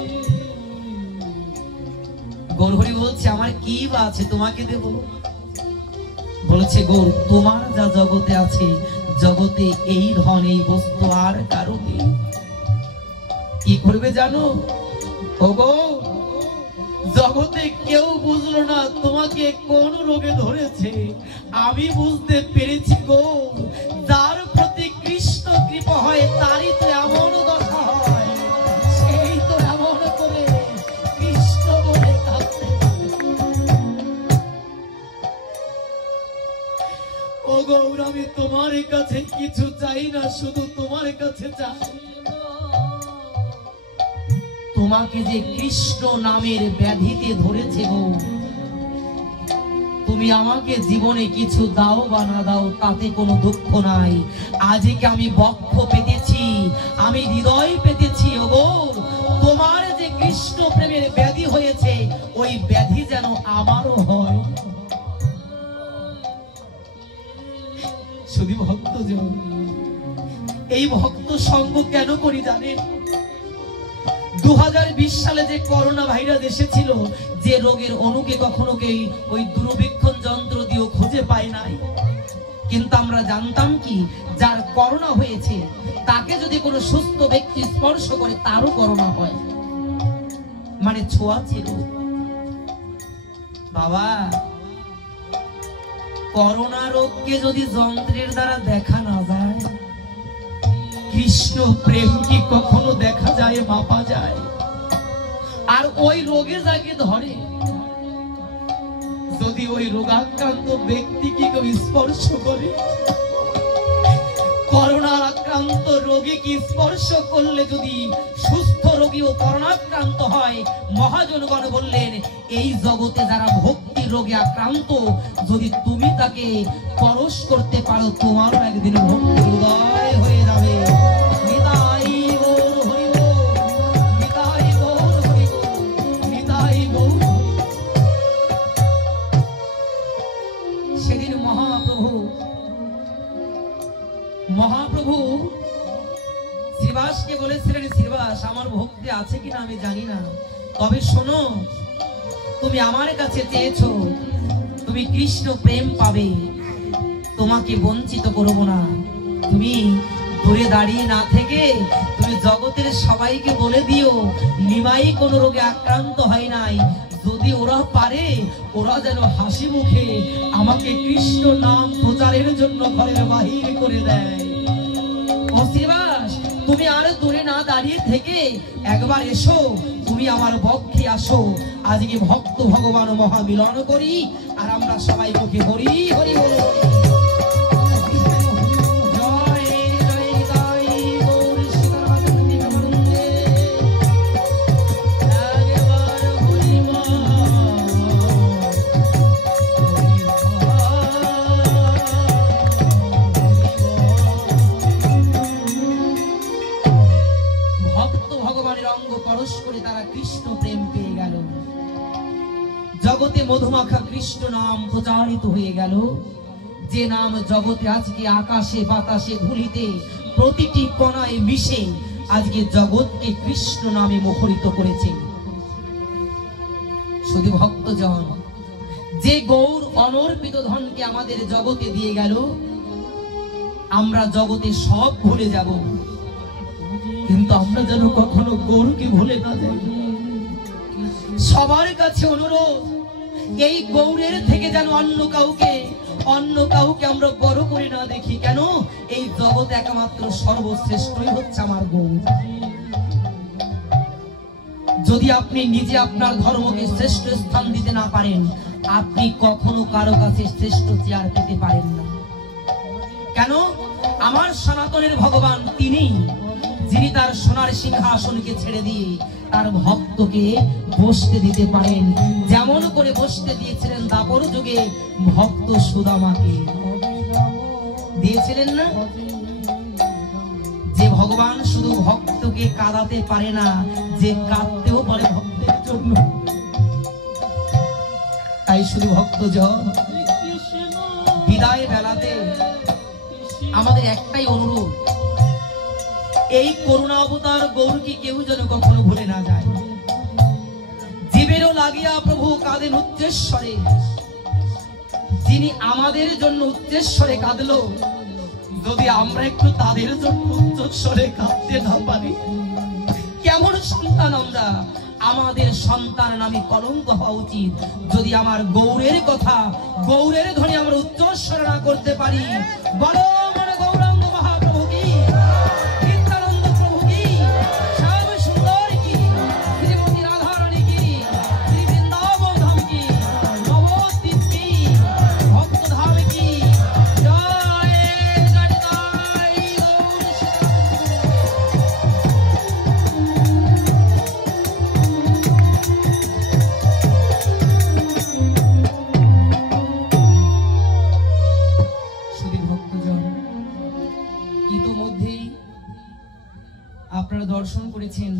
গৌরহরি বলছে, আমার কি বা আছে তোমাকে দেব? বলেছে, গৌর, তোমার যা জগতে আছে, জগতে এই ধন এই বস্তু আর কারো নেই। কি করবে জানো? ও গৌর, জগতে কেউ বুঝলো না তোমাকে কোন রোগে ধরেছে, আমি বুঝতে পেরেছি গৌর, যার প্রতি কৃষ্ণ কৃপা হয় তারই তো এমন দশা হয়, সেই তো এমন করে কৃষ্ণ বলে কাঁদতে পারে। ও গৌর, আমি তোমার কাছে কিছু চাই না, শুধু তোমার কাছে চাই, তোমাকে যে কৃষ্ণ নামের ব্যাধিতে ধরেছে গো, তুমি আমাকে জীবনে কিছু দাও বা না দাও তাতে কোনো দুঃখ নাই। আজকে আমি বক্ষ পেতেছি, আমি হৃদয় পেতেছি, ও গো, তোমার যে কৃষ্ণ প্রেমের ব্যাধি হয়েছে, ওই ব্যাধি যেন আমারও হয়। শুধু ভক্তজন, এই ভক্ত সঙ্গ কেন করি জানেন? 2020 সালে যে করোনা ভাইরাস এসেছিল, যে রোগের অণুকে কখনো ওই দূরবীক্ষণ যন্ত্র দিয়েও খুঁজে পায় নাই, কিন্তু আমরা জানতাম কি, যার করোনা হয়েছে তাকে যদি কোনো সুস্থ ব্যক্তি স্পর্শ করে তারও করোনা হয়, মানে ছোঁয়াচে রোগ। বাবা, করোনা রোগকে যদি যন্ত্রের দ্বারা দেখা না যায়, কৃষ্ণ প্রেম কি কখনো দেখা যায়, মাপা যায়? আর ওই রোগে যাকে ধরে, যদি ওই রোগাক্রান্ত ব্যক্তিকে কেউ স্পর্শ করে, করোনার আক্রান্ত রোগীকে স্পর্শ করলে যদি সুস্থ রোগী ও করোনাক্রান্ত হয়, মহাজনগণ বললেন, এই জগতে যারা ভক্তি রোগে আক্রান্ত, যদি তুমি তাকে পরশ করতে পারো, তোমারও একদিন ভক্তি উদয় হয়ে যাবে। নিতাই গৌর হরি বল, নিতাই গৌর হরি বল, নিতাই গৌর। সেদিন মহাপ্রভু শ্রীবাসকে বলেছিলেন, শ্রীবাস, আমার ভক্তি আছে কিনা আমি জানি না, তবে শোনো, তুমি আমার কাছে চেয়েছো, তুমি কৃষ্ণ প্রেম পাবে, তোমাকে বঞ্চিত করব না। তুমি দূরে দাঁড়িয়ে না থেকে তুমি জগতের সবাইকে বলে দিও, নিমাই কোন রোগে আক্রান্ত হয় নাই, যদি ওরা পারে, ওরা যেন হাসি মুখে আমাকে কৃষ্ণ নাম প্রচারের জন্য ঘরের বাহির করে দেয়। ও শ্রীবাস, তুমি আর দূরে না দাঁড়িয়ে থেকে একবার এসো, তুমি আমার বক্ষে আসো, আজকে ভক্ত ভগবান মহামিলন করি, আর আমরা সবাই মুখে হরি হরি বলো। জগতে মধুমাখা কৃষ্ণ নাম প্রচারিত হয়ে গেল, যে নাম জগতে আজকে আকাশে বাতাসে ধুলিতে প্রতিটি কণায় মিশে আজকে জগৎকে কৃষ্ণ নামে মুখরিত করেছে। শুধু ভক্তজন, যে গৌর অনর্পিত ধনকে আমাদের জগতে দিয়ে গেল, আমরা জগতে সব ভুলে যাব, কিন্তু আমরা যেন কখনো গৌরকে ভুলে না যাই। সবার কাছে অনুরোধ, এই গৌরের থেকে যেন অন্য কাউকে আমরা বড় করে না দেখি। কেন? এই জগৎ একমাত্র সর্বশ্রেষ্ঠই হচ্ছে আমার গৌর। যদি আপনি নিজে আপনার ধর্মকে শ্রেষ্ঠ স্থান দিতে না পারেন, আপনি কখনো কারো কাছে শ্রেষ্ঠ চেয়ার পেতে পারেন না। কেন? আমার সনাতনের ভগবান তিনি, যিনি তার সোনার সিংহাসনকে ছেড়ে দিয়ে তার ভক্তকে বসতে দিতে পারেন, যেমন করে বসতে দিয়েছিলেন দাপর যুগে ভক্ত সুদামাকে। দিয়েছিলেন না? যে ভগবান শুধু ভক্তকে কাঁদাতে পারে না, যে কাঁদতেও পারে ভক্তের জন্য। তাই শুধু ভক্তজন বিদায় বেলাতে আমাদের একটাই অনুরোধ, এই করুণা অবতার গৌরকে কেউ যেন কখনো ভুলে না যায়। জীবেরও লাগিয়া প্রভু কাঁদেন উচ্চেশ্বরে, যিনি আমাদের জন্য উচ্চেশ্বরে কাঁদলো, যদি আমরা একটু তাদের জন্য উচ্চস্বরে কাঁদতে না পারি, কেমন সন্তান আমরা? আমাদের সন্তান নামে কলঙ্ক হওয়া উচিত। যদি আমার গৌরের কথা, গৌরের ধ্বনি আমরা উচ্চস্বরে না করতে পারি, বলো আমার গৌরাঙ্গ মহাপ্রভু কি, নিত্যানন্দ প্রভু কি, শ্যাম সুন্দর কি, শ্রীমতী রাধারানী কি, শ্রী বৃন্দাবন ধাম কি, নবদ্বীপ কি, ভক্ত ধাম কি, জয় জগদাই গৌর সুধী ভক্তজন, ইতোমধ্যেই আপনারা দর্শন করেছেন